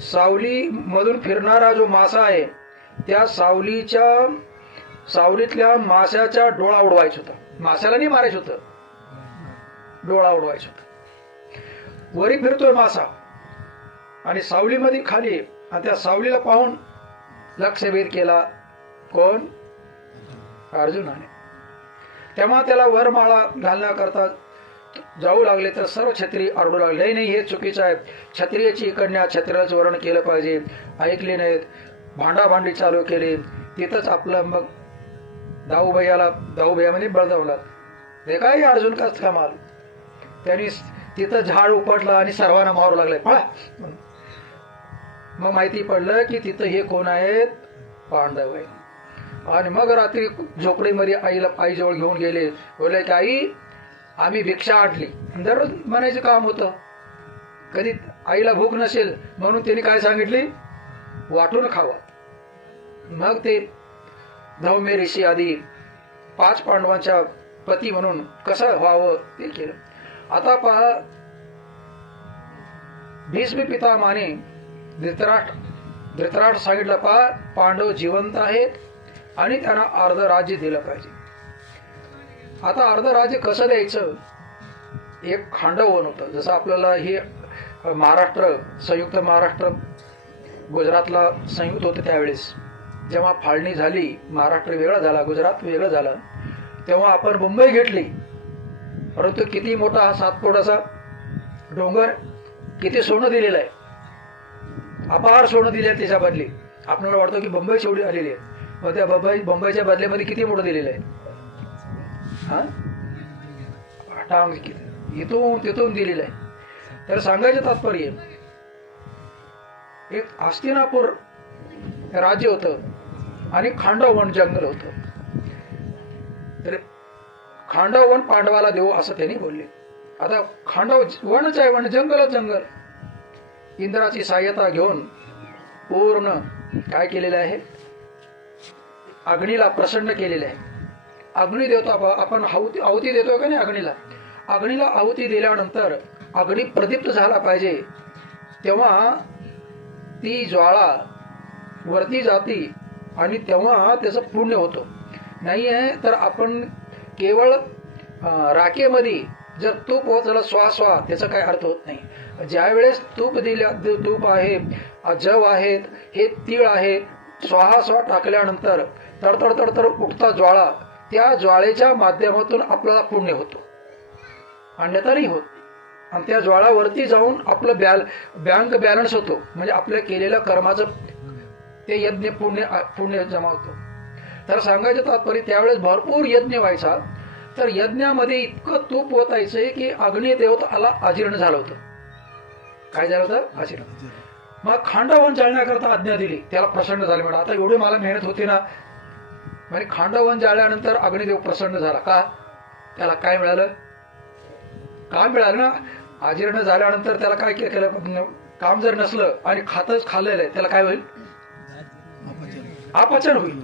सावली मधून फिरणारा जो मासा आहे त्या सावलीतल्या माशाचा डोळा उडवायचा होता. माशाला नाही मारायचं होतं, डोळा उडवायचा होता. वरी फिरतोय मासा आणि सावलीमध्ये खाली, आणि त्या सावलीला पाहून लक्षभेद केला. कोण? अर्जुनाने. तेव्हा त्याला वरमाळा घालण्याकरता जाऊ लागले तर सर्व क्षत्रिय आरडू लागले, नाही हे चुकीचं आहे, क्षत्रियाची कन्या क्षत्रियाचं वर्ण केलं पाहिजे. ऐकले नाहीत, भांडाभांडी चालू केली. तिथंच आपलं मग दाऊभैयामध्ये बळजावला. हे काय अर्जुन का कमाल, त्यांनी तिथं झाड उपटलं आणि सर्वांना मारू लागले, पळा. मग माहिती पडलं की तिथं हे कोण आहेत? पांडव आहे. आणि मग रात्री झोपडीमध्ये आईजवळ घेऊन गेले. बोलले की आई, आम्ही भिक्षा आणली. दररोज म्हणायचं काम होतं. कधी आईला भूक नसेल म्हणून त्यांनी काय सांगितली? वाटून खावा. मग ते धौम्य ऋषी आधी 5 पांडवांच्या पती म्हणून कसं व्हावं ते केलं. आता पहा, भीष्म पितामहाने धृतराष्ट्र सांगितलं, पहा पांडव जिवंत आहेत आणि त्यांना अर्ध राज्य दिलं पाहिजे. आता अर्ध राज्य कसं द्यायचं? एक खांडववन होतं. जसं आपल्याला हे महाराष्ट्र, संयुक्त महाराष्ट्र गुजरातला संयुक्त होतं, त्यावेळेस जेव्हा फाळणी झाली, महाराष्ट्र वेगळा झाला, गुजरात वेगळं झालं, तेव्हा आपण मुंबई घेतली. परंतु किती मोठा हा 7 फुटाचा डोंगर, किती सोनं दिलेलं आहे, अपार सोनं दिले आहे. त्याच्या बदली आपल्याला वाटतं की मुंबई शेवटी आलेली आहे, मग त्या मुंबईच्या बदल्यामध्ये किती मोठं दिलेलं आहे? इथून तिथून दिलेलं आहे. तर सांगायचं तात्पर्य, एक हस्तिनापूर राज्य होतं आणि खांडववन जंगल होतं. तर खांडववन पांडवाला देऊ असं त्यांनी बोलले. आता वनच आहे, वन जंगलच जंगल. इंद्राची सहाय्यता घेऊन पूर्ण काय केलेलं आहे? अग्नीला प्रसन्न केलेलं आहे. अग्नी देतो आपण, आहुती देतो का नाही अग्नीला? अग्नीला आहुती दिल्यानंतर अग्नी प्रदीप्त झाला पाहिजे, तेव्हा ती ज्वाळा वरती जाती आणि तेव्हा त्याचं पुण्य होतं. नाही आहे तर आपण केवळ राखेमध्ये जर तूप होत श्वास त्याचा काही अर्थ होत नाही. ज्या वेळेस तूप आहे, जव आहेत, हे तीळ आहे, स्वाहा टाकल्यानंतर तडतड तडतड उठता ज्वाळा, त्या ज्वाळेच्या माध्यमातून आपल्याला पुण्य होतो, अन्यथा नाही होत. आणि त्या ज्वाळावरती जाऊन आपलं बँक बॅलन्स होतो, म्हणजे आपल्या केलेल्या कर्माचं ते यज्ञ पुण्य जमा होतो. तर सांगायचं तात्पर्य, त्यावेळेस भरपूर यज्ञ व्हायचा. तर यज्ञामध्ये इतकं तूप ओतायचंय की अग्नी देवताला अजीर्ण झालं होतं. काय झालं होतं? अजीर्ण. मग खांडववन जाळण्याकरता आज्ञा दिली, त्याला प्रसन्न झाले. म्हणा आता एवढी मला मेहनत होती ना, म्हणजे खांडववन जाळल्यानंतर अग्निदेव प्रसन्न झाला. का? त्याला काय मिळालं? काम मिळालं ना. अजीर्ण झाल्यानंतर त्याला काय केलं? काम जर नसलं आणि खातच खाल्लेलं आहे, त्याला काय होईल? अपचन होईल,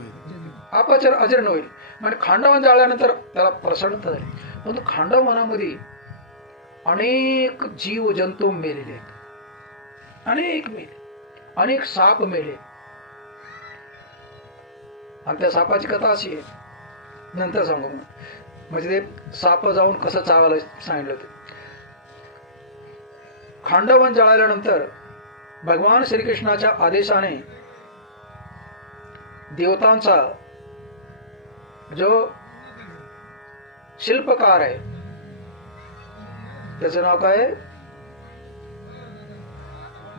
अपचन अजीर्ण होईल. म्हणजे खांडववन जाळल्यानंतर त्याला प्रसन्नता झाली. परंतु खांडवनामध्ये अनेक जीव जंतू मेलेले आहेत, अनेक साप मेले. आणि त्या सापाची कथा अशी आहे, नंतर सांगू. म्हणजे ते साप जाऊन कसं चावायला सांगितलं होतं. खांडववन जाळल्यानंतर भगवान श्रीकृष्णाच्या आदेशाने देवतांचा जो शिल्पकार आहे त्याचं नाव काय आहे?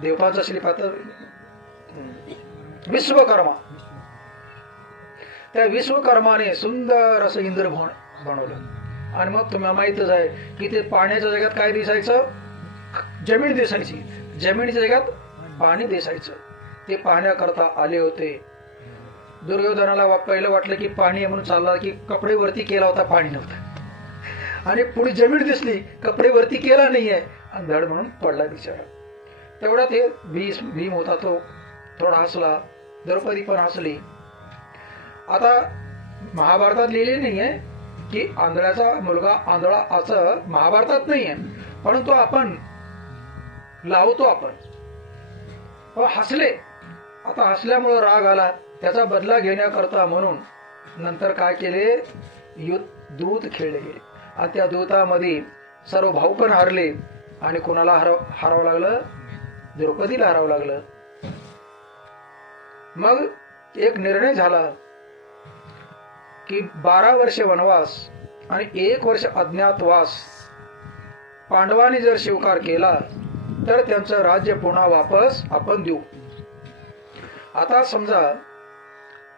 देवतांचा शिल्पात विश्वकर्मा. त्या विश्वकर्माने सुंदर असं इंद्रभवन बनवलं. आणि मग तुम्हाला माहितच आहे की ते पाण्याच्या जगात काय दिसायचं? जमीन दिसायची. जमिनीच्या जगात पाणी दिसायचं. ते पाहण्याकरता आले होते. दुर्योधनाला पहिलं वाटलं की पाणी आहे म्हणून चालला की कपडे वरती केला होता, पाणी नव्हतं. आणि पुढे जमीन दिसली, कपडे वरती केला नाहीये आणि धड म्हणून पडला बिचारा. तेवढा ते भीम होता तो थोडा हसला, द्रौपदी पण हसली. आता महाभारतात लिहिले नाहीये की आंधळ्याचा मुलगा आंधळा असं महाभारतात नाहीये, परंतु आपण लावतो आपण हसले. आता हसल्यामुळे राग आला, त्याचा बदला घेण्याकरता म्हणून नंतर काय केले? दूत खेळले गेले. आणि त्या दूतामध्ये सर्व भाऊ पण हारले. आणि कोणाला हरावं लागलं? द्रौपदीला हरावं लागलं. मग एक निर्णय झाला की 12 वर्षे वनवास आणि 1 वर्ष अज्ञातवास पांडवांनी जर स्वीकार केला तर त्यांचं राज्य पुन्हा वापस आपण देऊ. आता समजा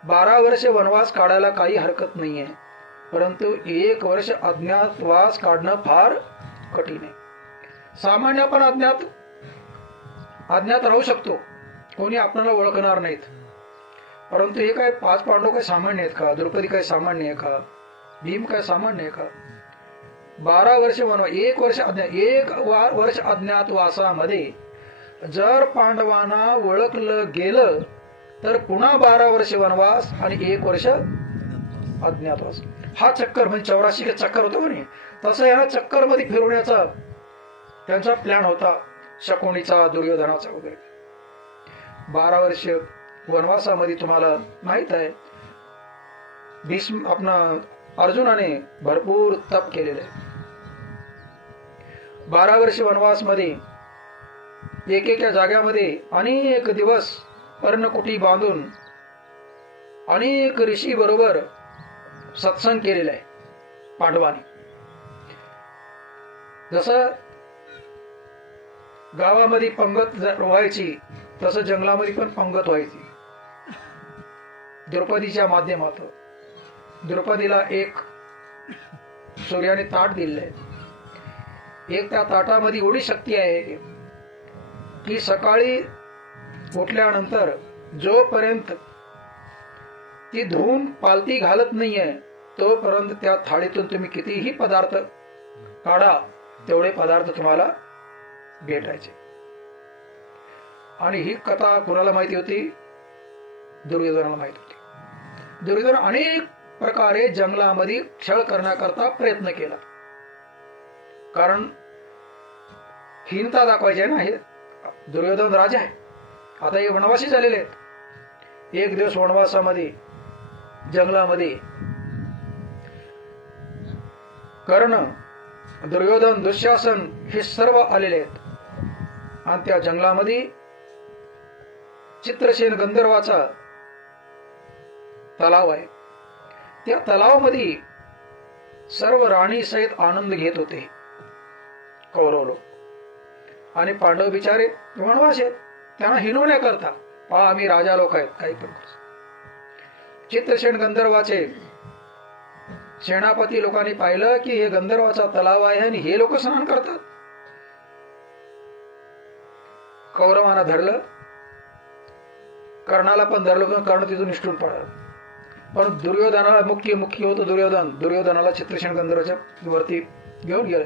12 वर्षे वनवास काढायला काही हरकत नाहीये, परंतु 1 वर्ष अज्ञातवास काढणं फार कठीण आहे. सामान्य आपण अज्ञात राहू शकतो, कोणी आपल्याला ओळखणार नाहीत. परंतु हे काय 5 पांडव काय सामान्य आहेत का? द्रौपदी काय सामान्य आहे का? भीम काय सामान्य आहे का? 12 वर्ष वनवास, 1 वर्ष अज्ञातवासामध्ये जर पांडवांना ओळखलं गेलं तर पुन्हा 12 वर्ष वनवास आणि 1 वर्ष अज्ञातवास. हा चक्कर म्हणजे 84 चक्कर होतो म्हणे, तसं या चक्कर मध्ये फिरवण्याचा त्यांचा प्लॅन होता, शकुनीचा, दुर्योधनाचा वगैरे. 12 वर्ष वनवासामध्ये तुम्हाला माहित आहे अर्जुनाने भरपूर तप केलेले. 12 वर्ष वनवास मध्ये एकेका जाग्यामध्ये अनेक दिवस पर्णकुटी बांधून अनेक ऋषी बरोबर सत्संग केलेला आहे पांडवांनी. जसं गावामध्ये पंगत व्हायची तसं जंगलामध्ये पण पंगत व्हायची द्रौपदीच्या माध्यमातून. द्रौपदीला एक सूर्याने ताट दिलंय. एक त्या ताटामध्ये एवढी शक्ती आहे की सकाळी उठल्यानंतर जोपर्यंत ती धुवून पालती घालत नाहीये तोपर्यंत त्या थाळीतून तुम्ही कितीही पदार्थ काढा, तेवढे पदार्थ तुम्हाला भेटायचे. आणि ही कथा कुणाला माहिती होती? दुर्योधनाला माहिती होती. दुर्योधन अनेक प्रकारे जंगलामध्ये छळ करण्याकरता प्रयत्न केला, कारण हीनता दाखवायची आहे ना. हे दुर्योधन राजा आहे. आता हे वनवासी झालेले आहेत. एक दिवस वनवासामध्ये जंगलामध्ये कर्ण, दुर्योधन, दुःशासन हे सर्व आलेले आहेत. आणि त्या जंगलामध्ये चित्रसेन गंधर्वाचा तलाव आहे. त्या तलावामध्ये सर्व राणी सहित आनंद घेत होते कौरव लोक. आणि पांडव बिचारे वनवास आहेत, त्यांना हिनवण्याकरता पहा आम्ही राजा लोक आहेत काही पण. चित्रसेन गंधर्वाचे सेनापती लोकांनी पाहिलं की हे गंधर्वाचा तलाव आहे आणि हे लोक स्नान करतात. कौरवांना धरलं, कर्णाला पण धरलं, कर्ण तिथून निष्ठून पडला. पण दुर्योधनाला मुख्य होतं दुर्योधनाला चित्रसेन गंधर्वाच्या वरती घेऊन गेलं.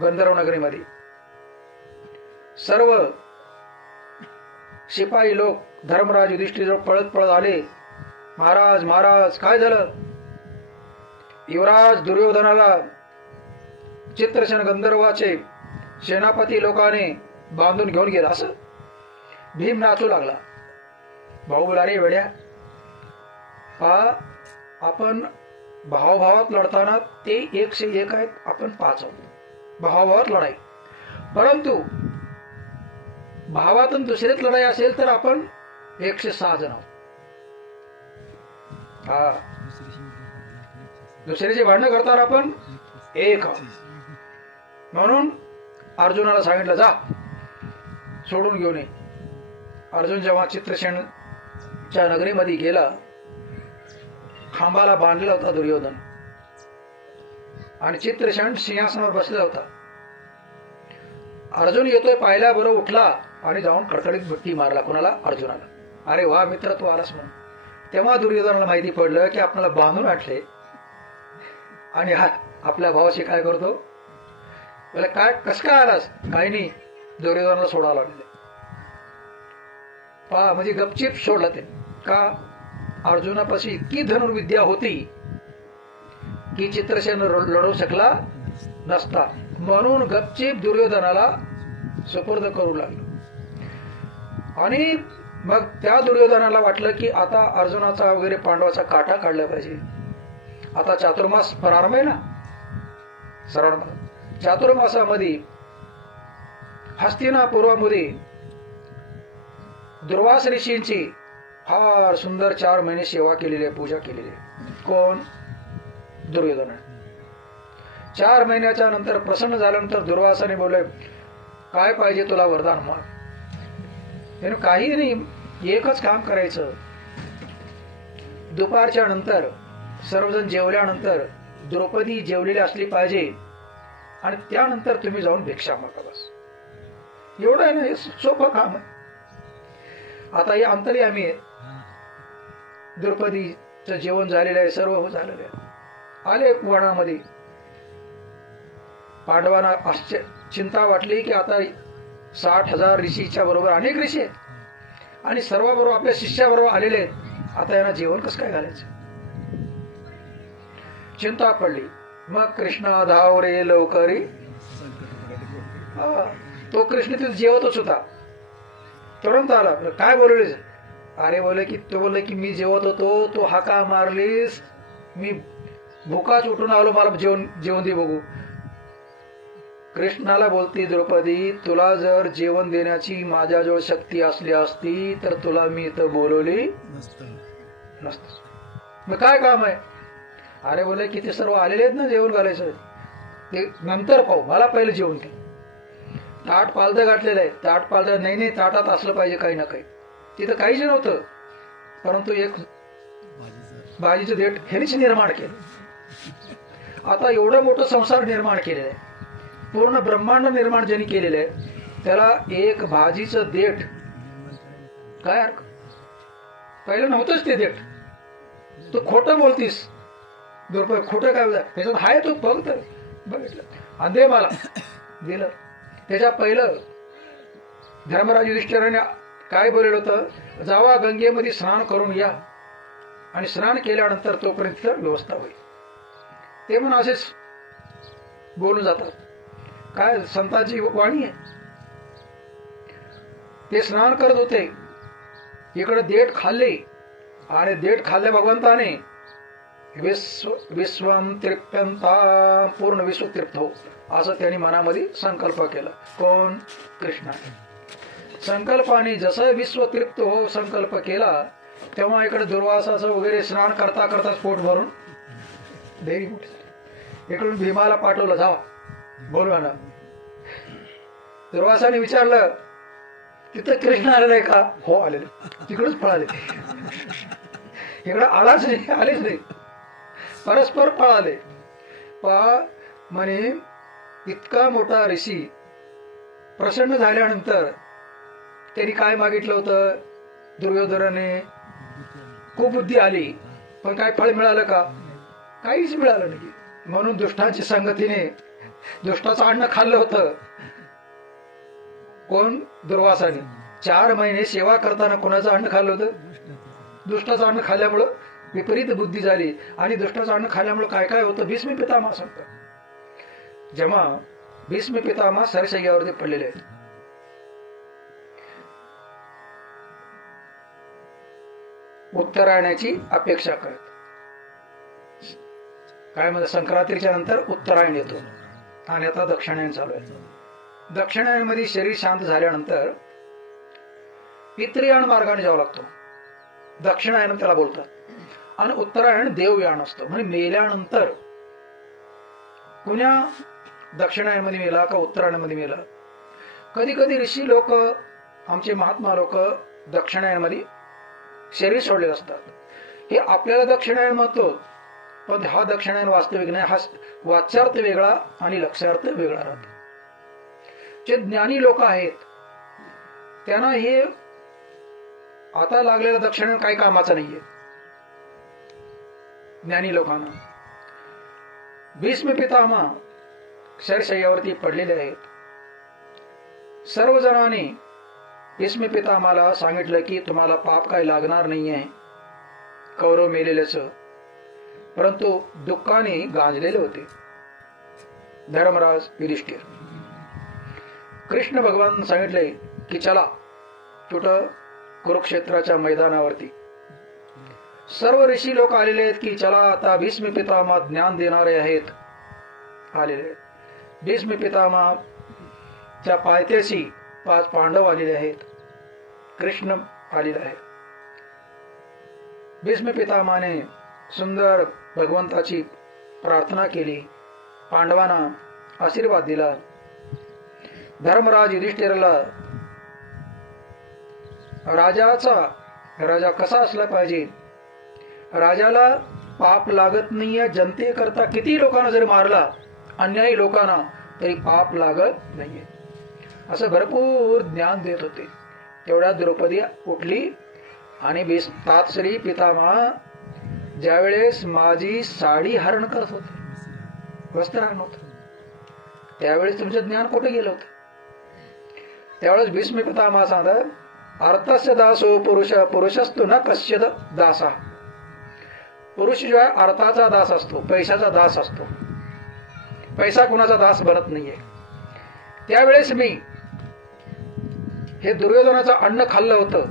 गंधर्व नगरीमध्ये सर्व शिपाई लोक धर्मराज युधिष्ठिर पळत आले. महाराज महाराज काय झालं? युवराज दुर्योधनाला चित्रसेन गंधर्वाचे सेनापती लोकांनी बांधून घेऊन गेला. असं भीम नाचू लागला. भाऊ बोला रे वेड्या, आपण भावाभावात लढताना ते 101 आहेत, आपण 5 आहोत भावाभावात लढाई. परंतु भावातून दुसरीच लढाई असेल तर आपण 106 जण आहोत. दुसऱ्याची भांडणं करताना आपण एक आहोत. म्हणून अर्जुनाला सांगितलं जा सोडून घेऊन ये. अर्जुन जेव्हा चित्रसेनच्या नगरीमध्ये गेला, खांबाला बांधलेला होता दुर्योधन आणि चित्रसेन सिंहासनावर बसलेला होता. अर्जुन येतोय पाहिल्याबरोबर उठला आणि जाऊन कडकडीत बुट्टी मारला. कोणाला? अर्जुनाला. अरे वा मित्र, तू आलास म्हणून. तेव्हा दुर्योधनाला माहिती पडलं की आपल्याला बांधून आणले आणि हा आपल्या भावाशी काय करतो. बोला काय, कस काय आलास? काही नाही, दुर्योधनाला सोडावं लागले. पहा, म्हणजे गपचीप सोडला ते. का? अर्जुनापाशी इतकी धनुर्विद्या होती की चित्रसेन लढवू शकला नसता, म्हणून गपचीप दुर्योधनाला सुपूर्द करू लागला. आणि मग त्या दुर्योधनाला वाटलं की आता अर्जुनाचा वगैरे पांडवाचा काटा काढला पाहिजे. आता चातुर्मास प्रारंभ आहे ना, श्रावण. चातुर्मासामध्ये हस्तिनापूर्वामध्ये दुर्वास ऋषींची फार सुंदर 4 महिने सेवा केलेली आहे, पूजा केलेली आहे. कोण? दुर्योधन. 4 महिन्याच्या नंतर प्रसन्न झाल्यानंतर दुर्वासाने बोलले, काय पाहिजे तुला वरदान माग. त्याने काही नाही, एकच काम करायचं. दुपारच्या नंतर सर्वजण जेवल्यानंतर द्रौपदी जेवलेली असली पाहिजे आणि त्यानंतर तुम्ही जाऊन भिक्षा मागा. बस एवढं आहे ना, हे सोपं काम आहे. आता हे अंतर्यामी आहे. द्रौपदीचं जेवण झालेलं आहे, सर्व झालेलं आहे. आले वनामध्ये. पांडवांना चिंता वाटली की आता 60,000 ऋषीच्या बरोबर अनेक ऋषी आहेत आणि सर्वाबरोबर आपल्या शिष्याबरोबर आलेले आहेत. आता यांना जेवण कसं काय घालायचं, चिंता पडली. मग कृष्णा धाव रे लवकरी. तो कृष्ण तिथे जेवतच होता. तुरंत आला. काय बोलले? अरे बोले की तो बोलले की मी जेवत होतो, तो हाका मारलीस, मी भुकाच उठून आलो, मला जेवण दे बघू. कृष्णाला बोलती द्रौपदी, तुला जर जेवण देण्याची माझ्याजवळ शक्ती असली असती तर तुला मी इथं बोलवली नसतं. मग काय काम आहे? अरे बोले की ते सर्व आलेले आहेत ना जेवण घालायचं, ते नंतर पाहू, मला पहिले जेवण दे. ताट पालथं घातलेलं आहे. ताट पालथं नाही, ताटात असलं पाहिजे काही ना काही. तिथं काहीच नव्हतं, परंतु एक भाजीचं देठ ह्यानेच निर्माण केलं. आता एवढं मोठं संसार निर्माण केलेलं आहे, पूर्ण ब्रह्मांड निर्माण ज्यांनी केलेलं आहे, त्याला एक भाजीचं देठ काय पहिलं नव्हतंच ते देठ. तू खोटं बोलतीस द्रौपदी, खोटं काय त्याच्यात हाय, तू बघ तर. बघितलं आणि दे मला. दिलं. त्याच्या पहिलं धर्मराज युधिष्ठिराने काय बोललेलं होतं, जावा गंगेमध्ये स्नान करून या आणि स्नान केल्यानंतर तोपर्यंत व्यवस्था होईल. ते म्हणून असेच बोलून जातात. काय संतांची वाणी आहे. ते स्नान करत होते, इकडे देठ खाल्ले आणि देठ खाल्ल्या भगवंताने विश्वं तृप्यंता, पूर्ण विश्व तृप्त हो, असं त्यांनी मनामध्ये संकल्प केला. कोण? कृष्णाने. संकल्पाने जसं विश्व तृप्त हो संकल्प केला, तेव्हा इकडे दुर्वासाचं वगैरे स्नान करता करता पोट भरून देवी मोठी. इकडून भीमाला पाठवलं, जा बोलवा ना. दुर्वासाने विचारलं, तिथं कृष्ण आलेलं आहे का? हो आलेले. तिकडूनच पळाले. इकडे आलाच नाही, आलेच नाही, परस्पर पळाले. पहा म्हणे इतका मोठा ऋषी प्रसन्न झाल्यानंतर त्यांनी काय मागितलं होतं? दुर्योधनाने खूप बुद्धी आली, पण काय फळ मिळालं का? काहीच मिळालं नाही. म्हणून दुष्टांची संगतीने दुष्टाचं अन्न खाल्लं होतं. कोण? दुर्वासाने. 4 महिने सेवा करताना कोणाचं अन्न खाल्लं होतं? दुष्टाचं अन्न खाल्ल्यामुळं विपरीत बुद्धी झाली. आणि दुष्टाचं अन्न खाल्ल्यामुळे काय काय होतं? भीष्म पितामह सांगतात. जेव्हा भीष्म पितामह सरशय्यावरती पडलेले आहेत, उत्तरायणाची अपेक्षा करत. काय म्हणजे संक्रांतीच्या नंतर उत्तरायण येतो आणि आता दक्षिणायन चालू आहे. दक्षिणायनमध्ये शरीर शांत झाल्यानंतर पितृयान मार्गाने जावं लागतो. दक्षिणायन त्याला बोलतात. आणि उत्तरायण देवयान असतं. म्हणजे मेल्यानंतर कुण्या दक्षिणायनमध्ये मेला का उत्तरायणमध्ये मेला. कधी कधी ऋषी लोक, आमचे महात्मा लोक दक्षिणायनमध्ये शरीर सोडलेले असतात. हे आपल्याला दक्षिणायन म्हणतो, पण हा दक्षिणायन वास्तविक नाही. हा वाच्यार्थ वेगळा आणि लक्ष्यार्थ वेगळा राहतो. जे ज्ञानी लोक आहेत त्यांना हे आता लागलेलं दक्षिणायन काही कामाचं नाहीये. ज्ञानी लोकांना भीष्म पितामह शरशय्यावरती पडलेले आहेत. सर्वजणांनी भीष्म पितामहाला सांगितलं की तुम्हाला पाप काही लागणार नाहीये कौरव मेलेल्याच, परंतु दुःखाने गांजलेले होते. धर्मराज युधिष्ठिर, कृष्ण भगवान सांगितले की चला कुठं कुरुक्षेत्राच्या मैदानावरती. सर्व ऋषी लोक आलेले आहेत की चला आता भीष्म पितामह ज्ञान देणारे आहेत आलेले आहेत. भीष्म पितामहाच्या पायथ्याशी 5 पांडव आलेले आहेत. कृष्ण आलेला आहे. भीष्म पितामहाने सुंदर भगवंताची प्रार्थना केली, पांडवांना आशीर्वाद दिला. धर्मराज युधिष्ठिराला राजा कसा असला पाहिजे, राजाला पाप लागत नाहीये. जनतेकरता किती लोकांना जरी मारला, अन्यायी लोकांना, तरी पाप लागत नाहीये, असं भरपूर ज्ञान देत होते. तेवढ्या द्रौपदी उठली आणि तात्श्री पितामह ज्यावेळेस माझी साडी हरण करत होते, वस्त्रहरण होत, त्यावेळेस तुमचं ज्ञान कुठे गेलं होतं. त्यावेळेस भीष्म पितामह सांगतात, अर्थस्य दासो पुरुष पुरुषस्तु न कश्चिद दासा. पुरुष जो आहे अर्थाचा दास असतो, पैशाचा दास असतो. पैसा कुणाचा दास बनत नाहीये. त्यावेळेस मी हे दुर्योधनाचं अन्न खाल्लं होतं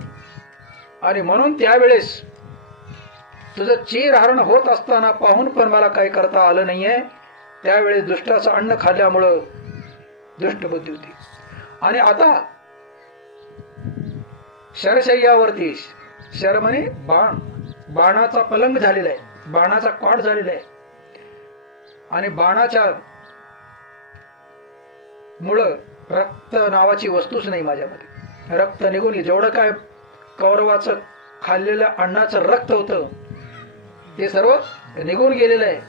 आणि म्हणून त्यावेळेस तुझं चीरहरण होत असताना पाहून पण मला काही करता आलं नाहीये. त्यावेळेस दुष्टाचं अन्न खाल्ल्यामुळं दुष्ट बुद्धी होती. आणि आता शरशय्यावरती, शर म्हणे बाण, बाणाचा पलंग झालेला आहे, बाणाचा कॉट झालेला आहे. आणि बाणाच्या मुळं रक्त नावाची वस्तूच नाही माझ्यामध्ये. रक्त निघून, जेवढं काय कौरवाचं खाल्लेलं अन्नाचं रक्त होतं ते सर्व निघून गेलेलं आहे.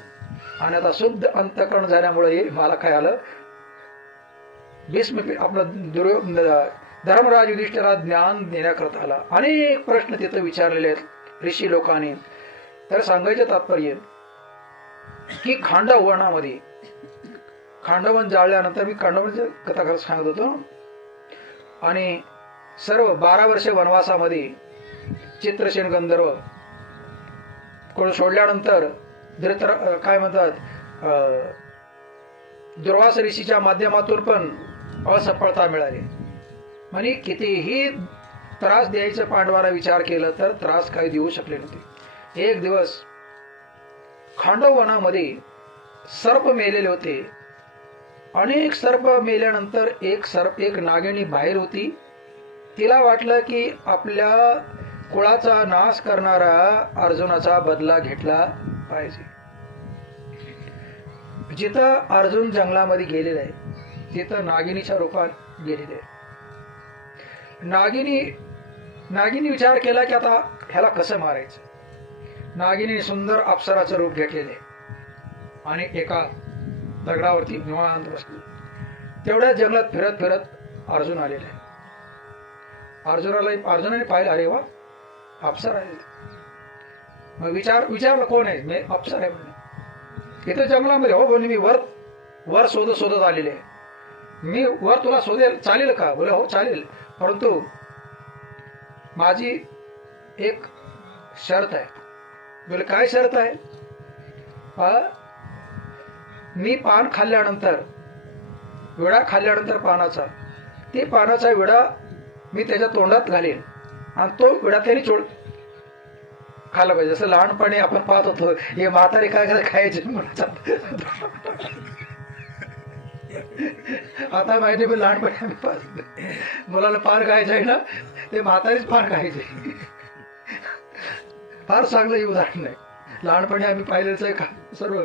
आणि आता शुद्ध अंतःकरण झाल्यामुळे मला काय आलं, भीष्म आपलं धर्मराज युधिष्ठिराला ज्ञान देण्याकरता आला. अनेक प्रश्न तिथं विचारलेले आहेत ऋषी लोकांनी. तर सांगायचं तात्पर्य की खांडवनामध्ये, खांडवन जाळल्यानंतर, मी खांडवनाची कथा सांगत होतो, आणि सर्व 12 वर्षे वनवासामध्ये चित्रसेन गंधर्व कोण सोडल्यानंतर काय म्हणतात, दुर्वास ऋषीच्या माध्यमातून पण असफलता मिळाली. म्हणजे कितीही त्रास द्यायचं पांडवांना विचार केला तर त्रास काही देऊ शकले नव्हते. एक दिवस खांडववनामध्ये सर्प मेलेले होते. अनेक सर्प मेल्यानंतर एक नागिणी बाहेर होती. तिला वाटलं की आपल्या कुळाचा नाश करणारा अर्जुनाचा बदला घेतला पाहिजे. जिथं अर्जुन जंगलामध्ये गेलेला आहे तिथं नागिनीच्या रूपात गेलेले आहे. नागिनी विचार केला की आता ह्याला कसं मारायचं. नागिनी सुंदर अप्सराचं रूप घेतलेले आणि एका दगडावरती निवांत बसली. तेवढ्या जंगलात फिरत फिरत अर्जुन आलेले आहे. अर्जुनाने पाहिलं, अरे वा, अप्सरा आहे. मग विचारलं कोण आहे, मी अप्सरा आहे म्हणे. इथं जंगलामध्ये, हो बोलले, मी वर शोधत आलेले आहे. मी वर तुला शोधेल, चालेल का? बोले हो चालेल, परंतु माझी एक शर्त आहे. बोले काय शर्त आहे? मी पान खाल्ल्यानंतर, विडा खाल्ल्यानंतर पानाचा, ते पानाचा विडा मी त्याच्या तोंडात घालेन आणि तो विडा त्याने खायला पाहिजे. जसं लहानपणी आपण पाहत होतो, हे म्हातारे काय खायचे आता माहिती, पण लहानपणी आम्ही पाहत मुलाला पान खायचं आहे ना, ते म्हातारीच पान खायचे. फार चांगलं हे उदाहरण आहे. लहानपणी आम्ही पाहिलेच आहे सर्व,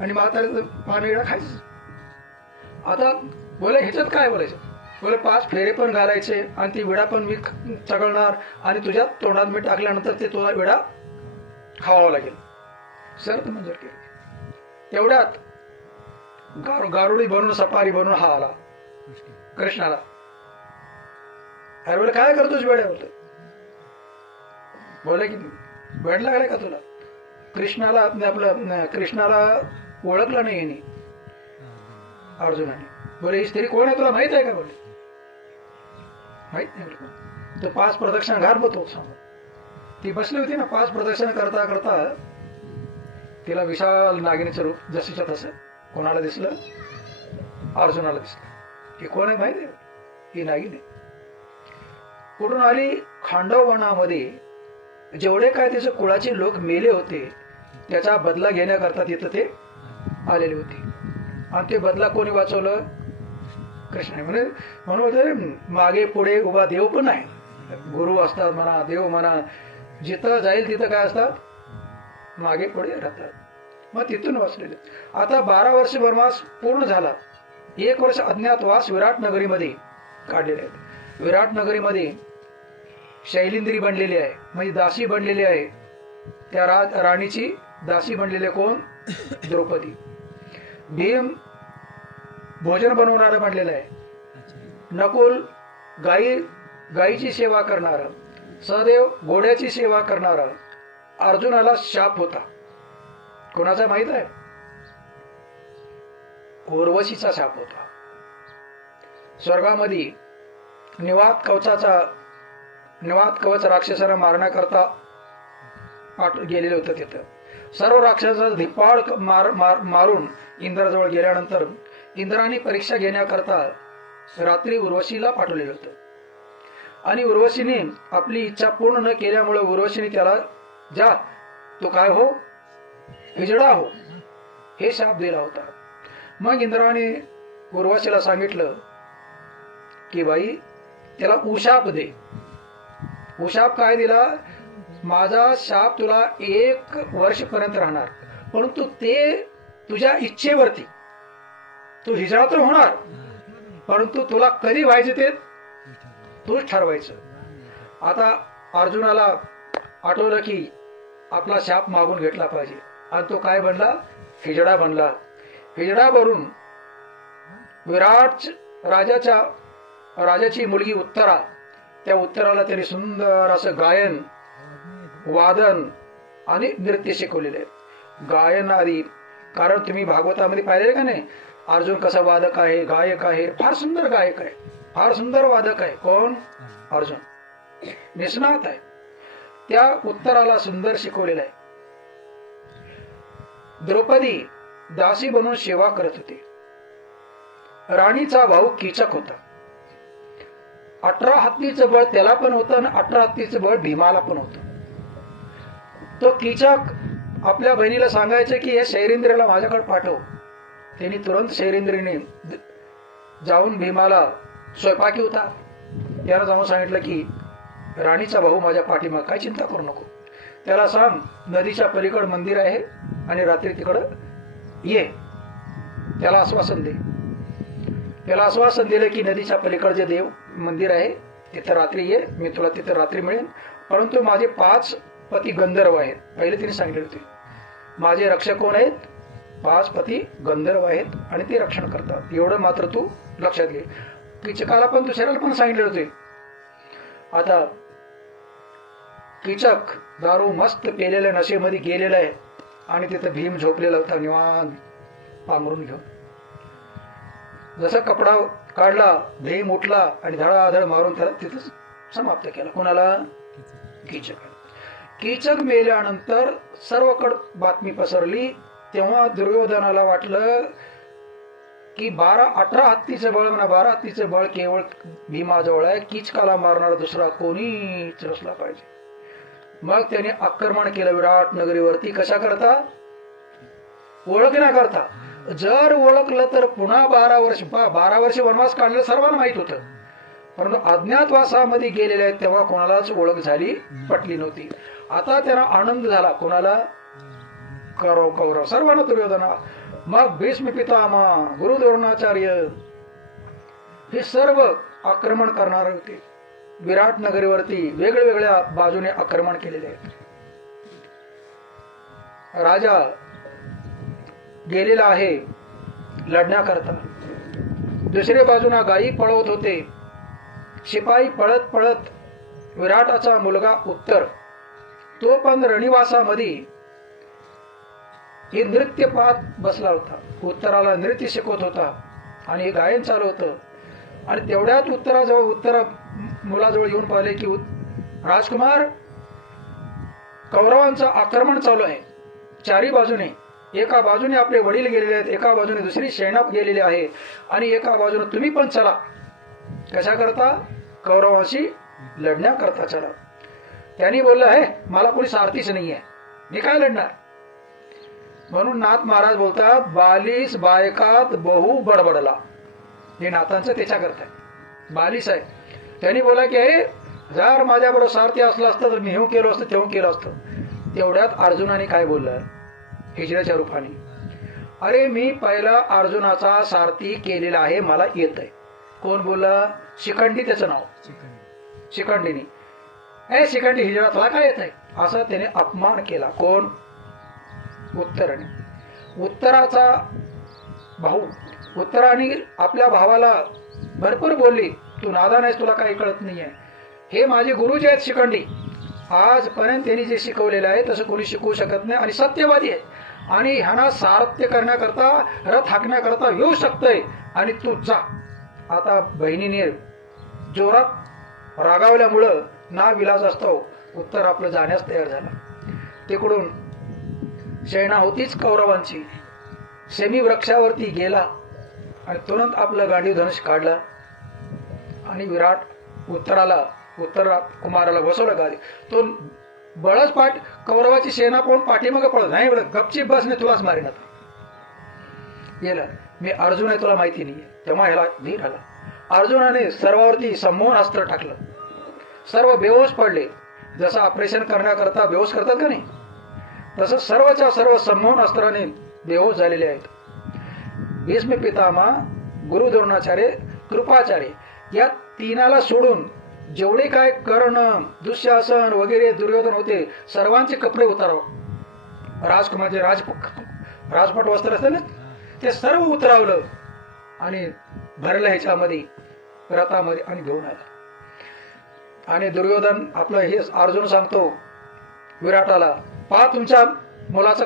आणि म्हाताऱ्याचं पानविडा खायचं. आता बोले ह्याच्यात काय बोलायचं, बोले 5 फेरे पण घालायचे आणि ती विडा पण मी चगळणार आणि तुझ्या तोंडात मी टाकल्यानंतर ते तुला विडा खावावा लागेल. शर्त मंजूर केली. तेवढ्यात गारुडी बनून सफारी बनून हा आला कृष्णाला. अरे बोले काय करतोस वेड्या, होत बोले की वेड लागलाय का तुला. कृष्णाला ओळखलं नाही यांनी अर्जुनाने. बोले ही स्त्री कोण आहे तुला माहित आहे का, बोले माहित नाही. तो 5 प्रदक्षिणा घालतो समोर ती बसली होती ना. 5 प्रदक्षिणा करता करता तिला विशाल नागिनीचं रूप जसंच्या तसं कोणाला दिसलं, अर्जुनाला दिसलं. ही कोण आहे माहिती आहे, ही नागिनी. कुठून आली, खांडव वनामध्ये जेवढे काय त्याचे कुळाचे लोक मेले होते त्याचा बदला घेण्याकरता तिथं ते आलेले होते. आणि ते बदला कोणी वाचवलं, कृष्ण. म्हणून मागे पुढे उभा देव पण आहे. गुरु असतात म्हणा, देव म्हणा, जिथं जाईल तिथं काय असतात, मागे पुढे राहतात. मग तिथून वाचलेले. आता 12 वर्ष वनवास पूर्ण झाला. 1 वर्ष अज्ञातवास विराट नगरीमध्ये काढलेले आहेत. विराट नगरीमध्ये शैलेंद्री बनलेली आहे, म्हणजे दासी बनलेली आहे. त्या राणीची दासी बनलेली कोण, द्रौपदी. भीम भोजन बनवणारं बनलेलं आहे. नकुल गायीची सेवा करणारा, सहदेव घोड्याची सेवा करणारा. अर्जुनाला शाप होता. कोणाचा माहित आहे, उर्वशीचा शाप होता. स्वर्गामध्ये निवात कवच राक्षसाला मारण्याकरता गेलेलं होतं. तिथं सर्व राक्षसाचा धिप्पाड मारून इंद्राजवळ गेल्यानंतर इंद्राने परीक्षा घेण्याकरता रात्री उर्वशीला पाठवलेलं होतं. आणि उर्वशीने आपली इच्छा पूर्ण न केल्यामुळे उर्वशीने त्याला जा तो काय हो, हिजडा हो, हे शाप दिला होता. मग इंद्राने उर्वशीला सांगितलं की बाई त्याला उशाप दे. उशाप काय दिला, माझा शाप तुला 1 वर्षपर्यंत राहणार, परंतु ते तुझ्या इच्छेवरती. तू हिजडा तर होणार, परंतु तुला कधी व्हायचं ते तूच ठरवायचं. आता अर्जुनाला आठवलं की आपला शाप मागून घेतला पाहिजे, आणि तो काय बनला, हिजडा बनला. हिजडा भरून विराट राजाची मुलगी उत्तरा, त्या उत्तराला त्यांनी सुंदर असं गायन, वादन आणि नृत्य शिकवलेले आहे. गायन आदी, कारण तुम्ही भागवतामध्ये पाहिलेलं का नाही, अर्जुन कसा वादक आहे, गायक आहे, फार सुंदर गायक आहे, फार सुंदर वादक आहे. कोण, अर्जुन निष्णात आहे. त्या उत्तराला सुंदर शिकवलेलं आहे. द्रौपदी दासी बनून सेवा करत होती. राणीचा भाऊ कीचक होता. 18 हत्तीचं बळ त्याला पण होतं आणि 18 हत्तीचं बळ भीमाला पण होतं. तो कीचक आपल्या बहिणीला सांगायचं की हे शैरेंद्रला माझ्याकडे पाठव. त्यांनी तुरंत शैरेंद्रीने जाऊन भीमाला स्वयंपाकी होता त्याला जाऊन सांगितलं की राणीचा भाऊ माझ्या पाठीमाग, काय चिंता करू नको, त्याला सांग नदीच्या पलीकडे मंदिर आहे आणि रात्री तिकडं ये. त्याला आश्वासन दे. त्याला आश्वासन दिलं की नदीच्या पलीकडे जे देव मंदिर आहे तिथं रात्री ये, मी तुला तिथं रात्री मिळेन. परंतु माझे 5 पती गंधर्व आहेत. पहिले तिने सांगितले होते माझे रक्षक कोण आहेत, 5 पती गंधर्व आहेत आणि ते रक्षण करतात. एवढं मात्र तू लक्षात घे. कीचकाला पण दुसऱ्याला पण सांगितले होते. आता कीचक दारू मस्त पेलेल्या नशेमध्ये गेलेला आहे आणि तिथं भीम झोपलेला होता निवांत पांघरून घेऊन. जसा कपडा काढला भीम उठला आणि धडाधड मारून त्याला तिथं समाप्त केला. कोणाला, कीचक. कीचक मेल्यानंतर सर्वकडे बातमी पसरली. तेव्हा दुर्योधनाला वाटलं की 18 हत्तीचं बळ म्हणा, 12 हत्तीचं बळ केवळ भीमाजवळ आहे, कीचकाला मारणारा दुसरा कोणीच नसला पाहिजे. मग त्याने आक्रमण केलं विराट नगरीवरती. कशा करता, ओळखण्याकरता. जर ओळखलं तर पुन्हा 12 वर्ष वनवास काढलं सर्वांना माहित होतं, परंतु अज्ञातवासामध्ये गेलेले आहेत तेव्हा कोणालाच ओळख झाली, पटली नव्हती. आता त्यांना आनंद झाला. कोणाला, कौरव सर्वांना दुर्योधना, मग भीष्म पितामह, गुरु द्रोणाचार्य हे सर्व आक्रमण करणार होते. विराट नगरीवरती वेगवेगळ्या बाजूने आक्रमण केलेले आहे. राजा गेलेला आहे लढण्याकरता. दुसऱ्या बाजूला गायी पळवत होते, शिपाई पळत पळत. विराटाचा मुलगा उत्तर तो पण रणिवासामध्ये हे नृत्य पाहत बसला होता. उत्तराला नृत्य शिकवत होता आणि हे गायन चालू होतं. आणि तेवढ्यात उत्तर मुलाजवळ येऊन पाहिले की राजकुमार, कौरवांचं आक्रमण चालू आहे चारी बाजूने. एका बाजूने आपले वडील गेलेले आहेत, एका बाजूने दुसरी सेना गेलेली आहे आणि एका बाजूने तुम्ही पण चला. कशा करता? कौरवांशी लढण्याकरता चला. त्यांनी बोललं आहे मला कोणी सारथीच नाहीये, मी काय लढणार. म्हणून नाथ महाराज बोलतात, बालीस बायकात बहु बडबडला. हे नाथांचं त्याच्या करताय. बालीस आहे, त्यांनी बोला की हे जर माझ्याबरोबर सारथी असलं असतं तर मी हेऊ केलं असतं तेव्हा केलं असतं. तेवढ्यात अर्जुनाने काय बोललं हिजड्याच्या रूपाने, अरे मी पहिला अर्जुनाचा सारथी केलेला आहे, मला येत आहे. कोण बोलला? शिखंडी, त्याचं नाव शिखंडीनी. हे शिखंडी हिजडा, तुला काय येत आहे असा त्याने अपमान केला. कोण? उत्तराने. उत्तराचा भाऊ. उत्तराने आपल्या भावाला भरपूर बोलली, तू नादान आहेस, तुला काही कळत नाहीये. हे माझे गुरुजी आहेत शिखंडी, आजपर्यंत त्यांनी जे शिकवलेलं आहे तसं कोणी शिकवू शकत नाही आणि सत्यवादी आहे आणि ह्यांना सारथ्य करण्याकरता, रथ हाकण्याकरता येऊ शकतंय आणि तू जा. आता बहिणीने जोरात रागावल्यामुळं ना विलाज असतो उत्तर आपलं जाण्यास तयार झाला. तिकडून सेना होतीच कौरवांची, सेमी वृक्षावरती गेला आणि तुरंत आपलं गांडीव धनुष काढला आणि विराट उत्तर कुमाराला बसवलं गाडी. तो बळच पाठ कौरवाची सेना कोण पाठीमागे पळत नाही, गपचीप बस नाही तुलाच मारेन. आता गेला. मी अर्जुन आहे तुला माहिती नाहीये. तेव्हा ह्याला धीर आला. अर्जुनाने सर्वावरती सम्मोहन अस्त्र टाकलं. सर्व बेहोश पडले. जसं ऑपरेशन करण्याकरता बेहोश करतात का नाही, तसं सर्वच्या सर्व सम्मोहन अस्त्राने बेहोश झालेले आहेत. भीष्म पितामह, गुरु द्रोणाचार्य, कृपाचार्य या तीनाला सोडून जेवढे काय कर्ण, दुःशासन वगैरे दुर्योधन होते सर्वांचे कपडे उताराव. राजकुमारचे राजपट वस्त्र असते ना, ते सर्व उतरावलं आणि भरलं ह्याच्यामध्ये रथामध्ये आणि घेऊन आला. आणि दुर्योधन आपलं हे अर्जुन सांगतो विराटाला, पहा तुमच्या मुलाचं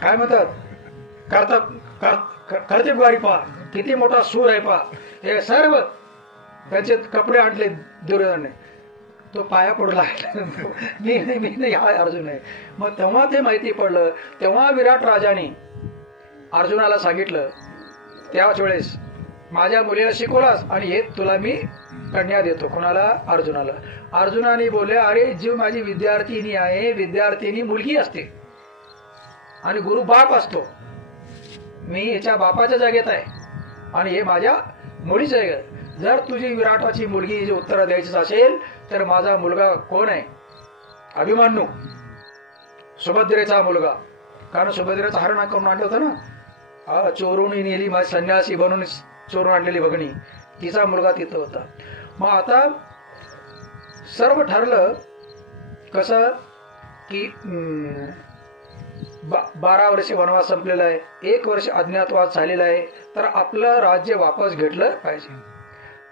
काय म्हणतात कर्तबगारी पहा, किती मोठा सूर आहे पहा. हे सर्व त्यांचे कपडे आणले दुर्योधनने. तो पाया पडला, मी नाही हा अर्जुन आहे. मग तेव्हा ते माहिती पडलं. तेव्हा विराट राजाने अर्जुनाला सांगितलं, त्याच वेळेस माझ्या मुलीला शिकवलास आणि हे तुला मी कन्या देतो. कोणाला? अर्जुनाला. अर्जुनाने बोलले, अरे जीव माझी विद्यार्थिनी आहे, विद्यार्थिनी मुलगी असते आणि गुरु बाप असतो. मी ह्याच्या बापाच्या जागेत आहे आणि हे माझ्या मुलीच्या जागेत. जर तुझी विराटाची मुलगी जी उत्तर द्यायची असेल तर माझा मुलगा कोण आहे? अभिमन्यू, सुभद्रेचा मुलगा. कारण सुभद्रेचा हरण करून आणलं होतं ना, चोरून नेली माझी संन्यासी बनून चोरून आणलेली भगणी, तिचा मुलगा तिथं होता. मग आता सर्व ठरलं कसं की 12 वर्ष वनवास संपलेला आहे, 1 वर्ष अज्ञातवास झालेला आहे, तर आपलं राज्य वापस घेतलं पाहिजे.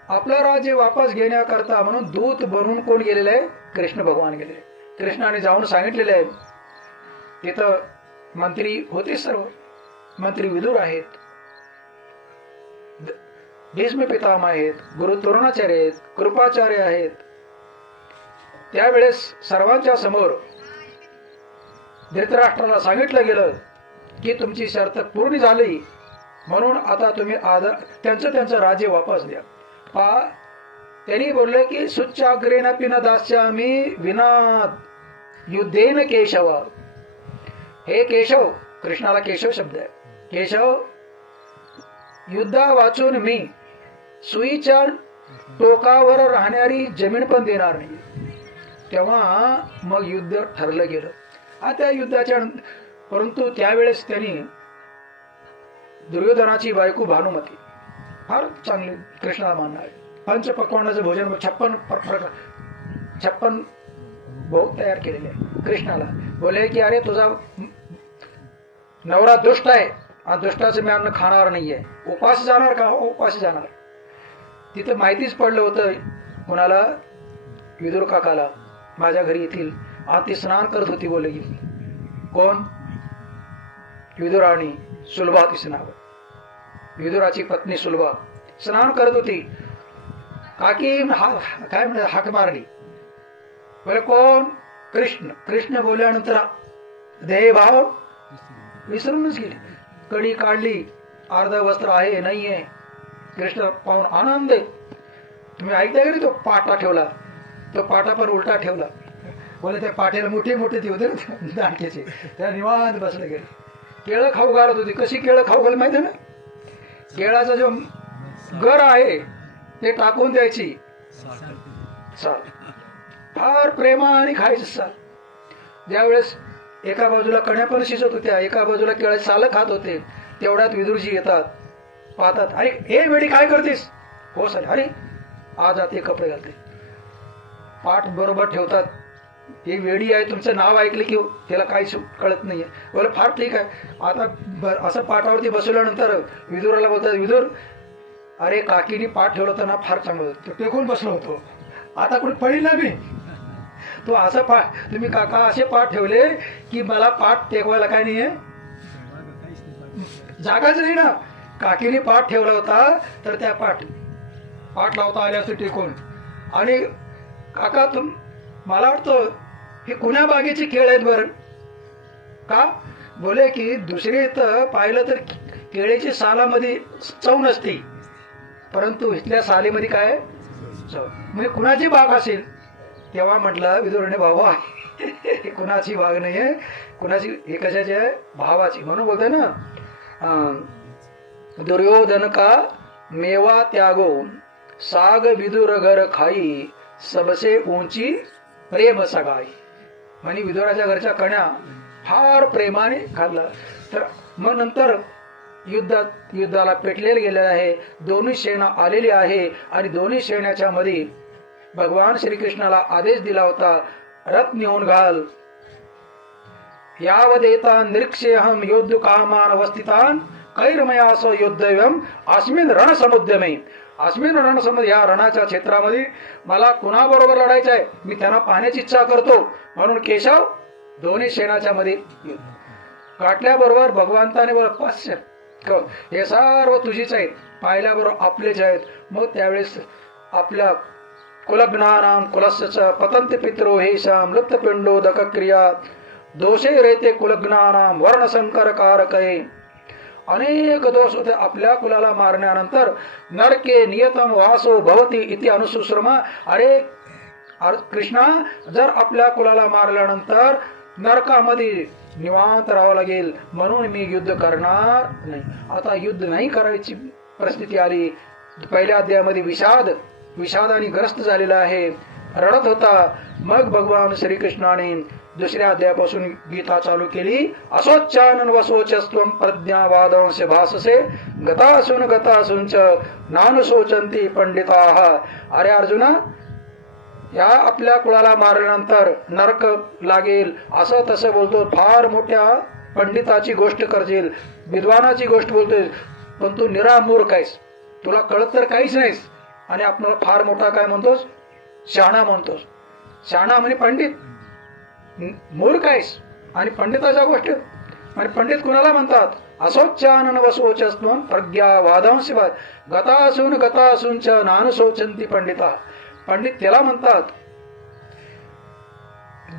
आपलं राज्य वापस घेण्याकरता म्हणून दूत बनून कोण गेलेलं आहे? कृष्ण भगवान गेले. कृष्णाने जाऊन सांगितलेले आहे. तिथं मंत्री होते, सर्व मंत्री विदुर आहेत, भीष्म पितामह आहेत, गुरु द्रोणाचार्य आहेत, कृपाचार्य आहेत. त्यावेळेस सर्वांच्या समोर धृतराष्ट्राला सांगितलं गेलं की तुमची शर्त पूर्ण झाली, म्हणून आता तुम्ही त्यांचं राज्य वापस द्या. त्यांनी बोलले की सुच्चाग्रेन न दास्यामी विना युद्धेन केशव. हे केशव, कृष्णाला केशव शब्द आहे, केशव युद्धा वाचून मी सुईच्या टोकावर राहणारी जमीन पण देणार नाही. तेव्हा मग युद्ध ठरलं गेलं. त्या युद्धाच्या परंतु त्यावेळेस त्यांनी दुर्योधनाची बायको भानुमती फार चांगली कृष्णाला मानणार आहे. पंचपक्वानाचं भोजन 56 भोग तयार केलेले आहे कृष्णाला. बोले की अरे तुझा नवरा दुष्ट आहे आणि दुष्टाचं मी अन्न खाणार नाहीये, उपास जाणार का? हो उपास जाणार. तिथे माहितीच पडलं होतं कोणाला, विदुर काकाला, माझ्या घरी येथील. ती स्नान करत होती. बोले की कोण? विदुराणी, सुलभा तिचं नाव, विदुराची पत्नी सुलभा स्नान करत होती. काकी काय म्हणतात हाक मारली. बोले कोण? कृष्ण. कृष्ण बोलल्यानंतर देह भाव विसरूनच गेली. कडी काढली, अर्ध वस्त्र आहे नाहीये. कृष्ण पाहून आनंद आहे. तुम्ही ऐकता का? तो पाटा ठेवला, तो पाटा पण उलटा ठेवला. बोले त्या पाट्याला मोठे मोठे ते होते ना दांडक्याचे, त्या निवांत बसले गेले. केळं खाऊ घालत होती. कशी केळं खाऊ घाल माहिती ना? केळाचा जो गर आहे ते टाकून द्यायची साल, फार प्रेमाने खायचं साल. ज्यावेळेस एका बाजूला कण्या पण शिजत होत्या, एका बाजूला केळाची सालं खात होते, तेवढ्यात विदुरजी येतात, पाहतात. अरे हे वेळी काय करतेस? हो सर. अरे आज आते कपडे घालते, पाठ बरोबर ठेवतात. ही वेडी आहे, तुमचं नाव ऐकले की त्याला काहीच कळत नाहीये. बोले फार ठीक आहे. आता असं पाठावरती बसवल्यानंतर विदुराला बोलतात, विदुर अरे काकीने पाठ ठेवलं होतं ना, फार चांगलं होतं, टेकून बसलो होतो, आता कुठे पडील ना मी. तो असं पाठ, तुम्ही काका असे पाठ ठेवले की मला पाठ टेकवायला काय नाहीये, जागाच नाही ना. काकीने पाठ ठेवला होता तर त्या पाठ लावता आले असते टेकून. आणि काका मला वाटतं हे कुण्या बागेचे खेळ आहेत बरं का? बोले की दुसरे तर पाहिलं तर केळीची सालामध्ये चव नसते, परंतु इथल्या सालीमध्ये काय चव, म्हणजे कुणाची बाग असेल. तेव्हा म्हटलं विदुराने, भावा कुणाची बाग नाहीये, कुणाची हे कशाची आहे? भावाची. म्हणून बोलते ना, दुर्योधन का मेवा त्यागो साग विदुर घर खाई सबसे ऊंची प्रेम सगाई. म्हणजे विदुराच्या घरच्या फार प्रेमाने खाल्ला. तर मग नंतर युद्धाला पेटलेले गेलेले आहे. दोन्ही सेना आलेली आहे आणि दोन्ही सैन्याच्या मध्ये भगवान श्रीकृष्णाला आदेश दिला होता, रथ नेऊन घाल. यावदेतान निरीक्षेहम योद्ध कामान अवस्थितान कैरमयास योद्धव्यम अस्मिन रणसमुद्यमे. अस्मिन रणसमुद्र, या रणाच्या क्षेत्रामध्ये मला कुणाबरोबर लढायचं आहे, मी त्यांना पाहण्याची इच्छा करतो. म्हणून केशव दोन्ही सेनाच्या मध्ये काटल्याबरोबर भगवंताने बोल, हे सर्व तुझीच आहेत, पाहिल्याबरोबर आपलेच आहेत. मग त्यावेळेस आपल्या कुलग्नानाम कुलस्य पतंत पितरो हेशाम लुप्तपिंडोदक क्रिया दोषे रेते कुलग्नानाम वर्णसंकर कारकये. अनेक दोष होते. आपल्या कुलाला मारण्यानंतर नरके नियतम वासो भवती इति अनुसुश्रमा. अरे कृष्णा, जर आपल्या कुलाला मारल्यानंतर नरकामध्ये निवांत राहावं लागेल, म्हणून मी युद्ध करणार नाही. आता युद्ध नाही करायची परिस्थिती आली. पहिल्या अध्यायामध्ये विषादाने ग्रस्त झालेला आहे, रडत होता. मग भगवान श्रीकृष्णाने दुसऱ्या अध्यायापासून गीता चालू केली. असोच्चानन वसोचस्त्वं प्रज्ञावादंश भाससे गतासूंच नानुशोचंती पंडिताः. अरे अर्जुना, या आपल्या कुळाला मारल्यानंतर नरक लागेल असं तसं बोलतो, फार मोठ्या पंडिताची गोष्ट करशील, विद्वानाची गोष्ट बोलतोय, पण तू निरामूर्ख आहेस, तुला कळत तर काहीच नाहीस. आणि आपल्याला फार मोठा काय म्हणतोस? शहाणा म्हणतोस. शहाणा म्हणजे पंडित, मूर्ख आहेस. आणि पंडिताच्या गोष्ट, आणि पंडित कुणाला म्हणतात? असोच्चानन वसोचस्त्वं प्रज्ञावादांश गतासूंच नानुशोचंती पंडिता. पंडित त्याला म्हणतात.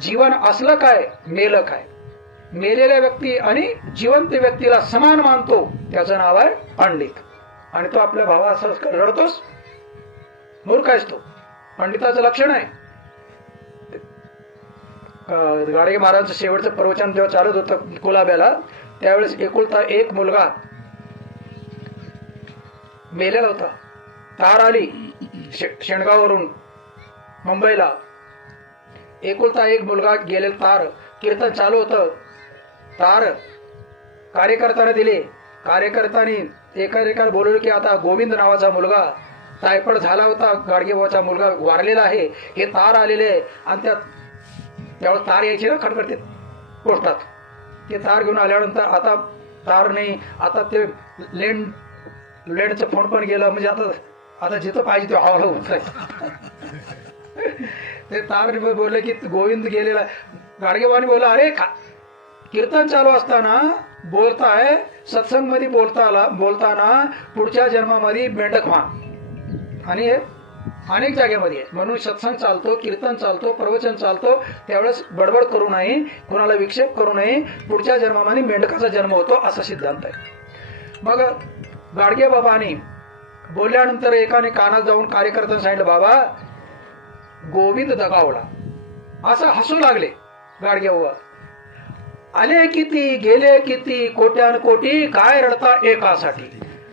जीवन असलं काय, मेलं काय. मेलेल्या व्यक्ती आणि जिवंत व्यक्तीला समान मानतो, त्याचं नाव आहे पंडित. आणि तो आपल्या भावासारखा रडतोस, मूर्ख आहेस तो. पंडिताचं लक्षण आहे. गाडगे महाराजांचं शेवटचं प्रवचन जेव्हा चालत होतं कुलाब्याला, त्यावेळेस एकुलता एक मुलगा मेलेला होता. तार आली शेणगाववरून मुंबईला, एकुलता एक मुलगा गेले तार, कीर्तन चालू होतं, तार कार्यकर्त्याने दिले. कार्यकर्त्यांनी एका बोलवलं की आता गोविंद नावाचा मुलगा टायफॉइड झाला होता, गाडगेबाबाचा मुलगा वारलेला आहे, हे तार आलेले आहे. आणि त्यावेळेस तार यायची ना खटखटते पोस्टात, ते तार घेऊन आल्यानंतर आता तार नाही, आता ते लेंडचं फोन पण गेलं. म्हणजे आता जिथं पाहिजे ते हवाला उतरायचं. ते तार बोलले की गोविंद गेलेला. गाडगेबाबांनी बोलला, अरे कीर्तन चालू असताना बोलताय, सत्संग मध्ये बोलताना पुढच्या जन्मामध्ये मेंढक व्हा. आणि हे अनेक जागेमध्ये म्हणून सत्संग चालतो, कीर्तन चालतो, प्रवचन चालतो, त्यावेळेस बडबड करू नये, कोणाला विक्षेप करू नये, पुढच्या जन्मामध्ये मेंढकाचा जन्म होतो असा सिद्धांत आहे. मग गाडगेबाबांनी बोलल्यानंतर एकाने कानात जाऊन कार्यकर्त्यांना सांगितलं, बाबा गोविंद दगावला. असं हसू लागले गाडगेबाबा. आले किती गेले किती कोट्यान कोटी, काय रडता एकासाठी.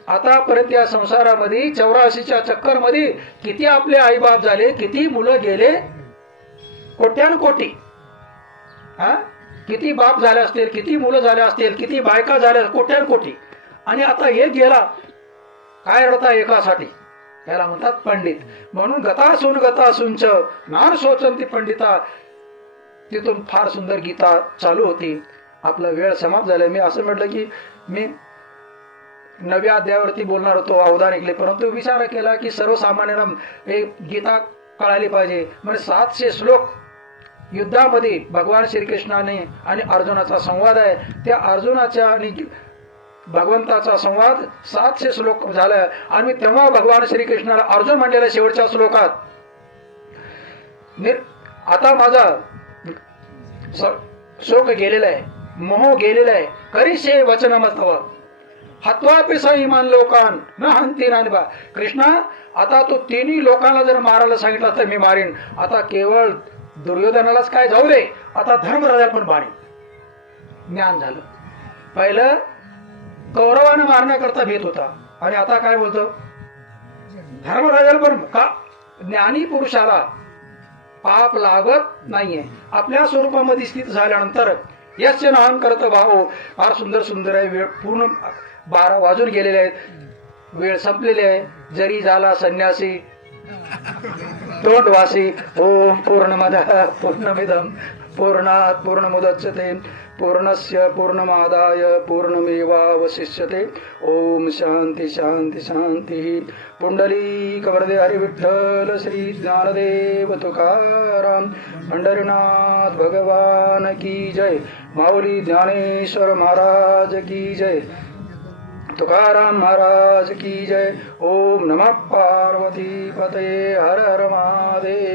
आतापर्यंत या संसारामध्ये 84च्या चक्कर मध्ये किती आपले आईबाप झाले, किती मुलं गेले, कोट्यान कोटी. किती बाप झाले असतील, किती मुलं झाले असतील, किती बायका झाल्या, कोट्यान कोटी. आणि आता एक गेला, काय रडता एकासाठी. याला म्हणतात पंडित. म्हणून गतासूंच नार शोचंती पंडिता. तिथून फार सुंदर गीता चालू होती. आपला वेळ समाप्त झाला. मी असं म्हटलं की मी 9व्या अध्यायावरती बोलणार होतो, अवधान ऐकले, परंतु विचार केला की सर्वसामान्यांना हे गीता कळाली पाहिजे. म्हणजे 700 श्लोक युद्धामध्ये भगवान श्रीकृष्णाने आणि अर्जुनाचा संवाद आहे. त्या अर्जुनाच्या आणि भगवंताचा संवाद 700 श्लोक झाला. आणि तेव्हा भगवान श्रीकृष्णाला अर्जुन म्हणलेल्या शेवटच्या श्लोकात, आता माझा शोक गेलेला आहे, मोह गेलेला आहे, करीशे वचनमस्तव हत्वापि स इमान लोकान न हंती नानिबा. कृष्णा, आता तू तिन्ही लोकांना जर मारायला सांगितलं तर मी मारीन. आता केवळ दुर्योधनालाच काय जाऊ दे, आता धर्मराजाला पण मारीन. ज्ञान झालं. पहिलं कौरवानं मारण्याकरता भीत होता, आणि आता काय बोलतो, धर्मराजाला पण. का? ज्ञानी पुरुषाला पाप लागत नाहीये. आपल्या स्वरूपामध्ये स्थित झाल्यानंतर यश नाहन करत भाव. फार सुंदर सुंदर आहे. वेळ पूर्ण 12 वाजून गेलेले आहेत, वेळ संपलेली आहे. जरी झाला संन्यासी तोंडवासी. ओम पूर्णमदः पूर्णमिदं पूर्णात् पूर्णमुदच्यते पूर्णस्य पूर्णमादाय पूर्णमेवावशिष्यते. ओम शांती शांती शांती. पुंडलीक वरदे हरि विठ्ठल श्री ज्ञानदेव तुकाराम पंढरीनाथ भगवान की जय. माऊली ज्ञानेश्वर महाराज की जय. तुकाराम महाराज की जय. ओम नमः पार्वती पतये. हर हर महादेव.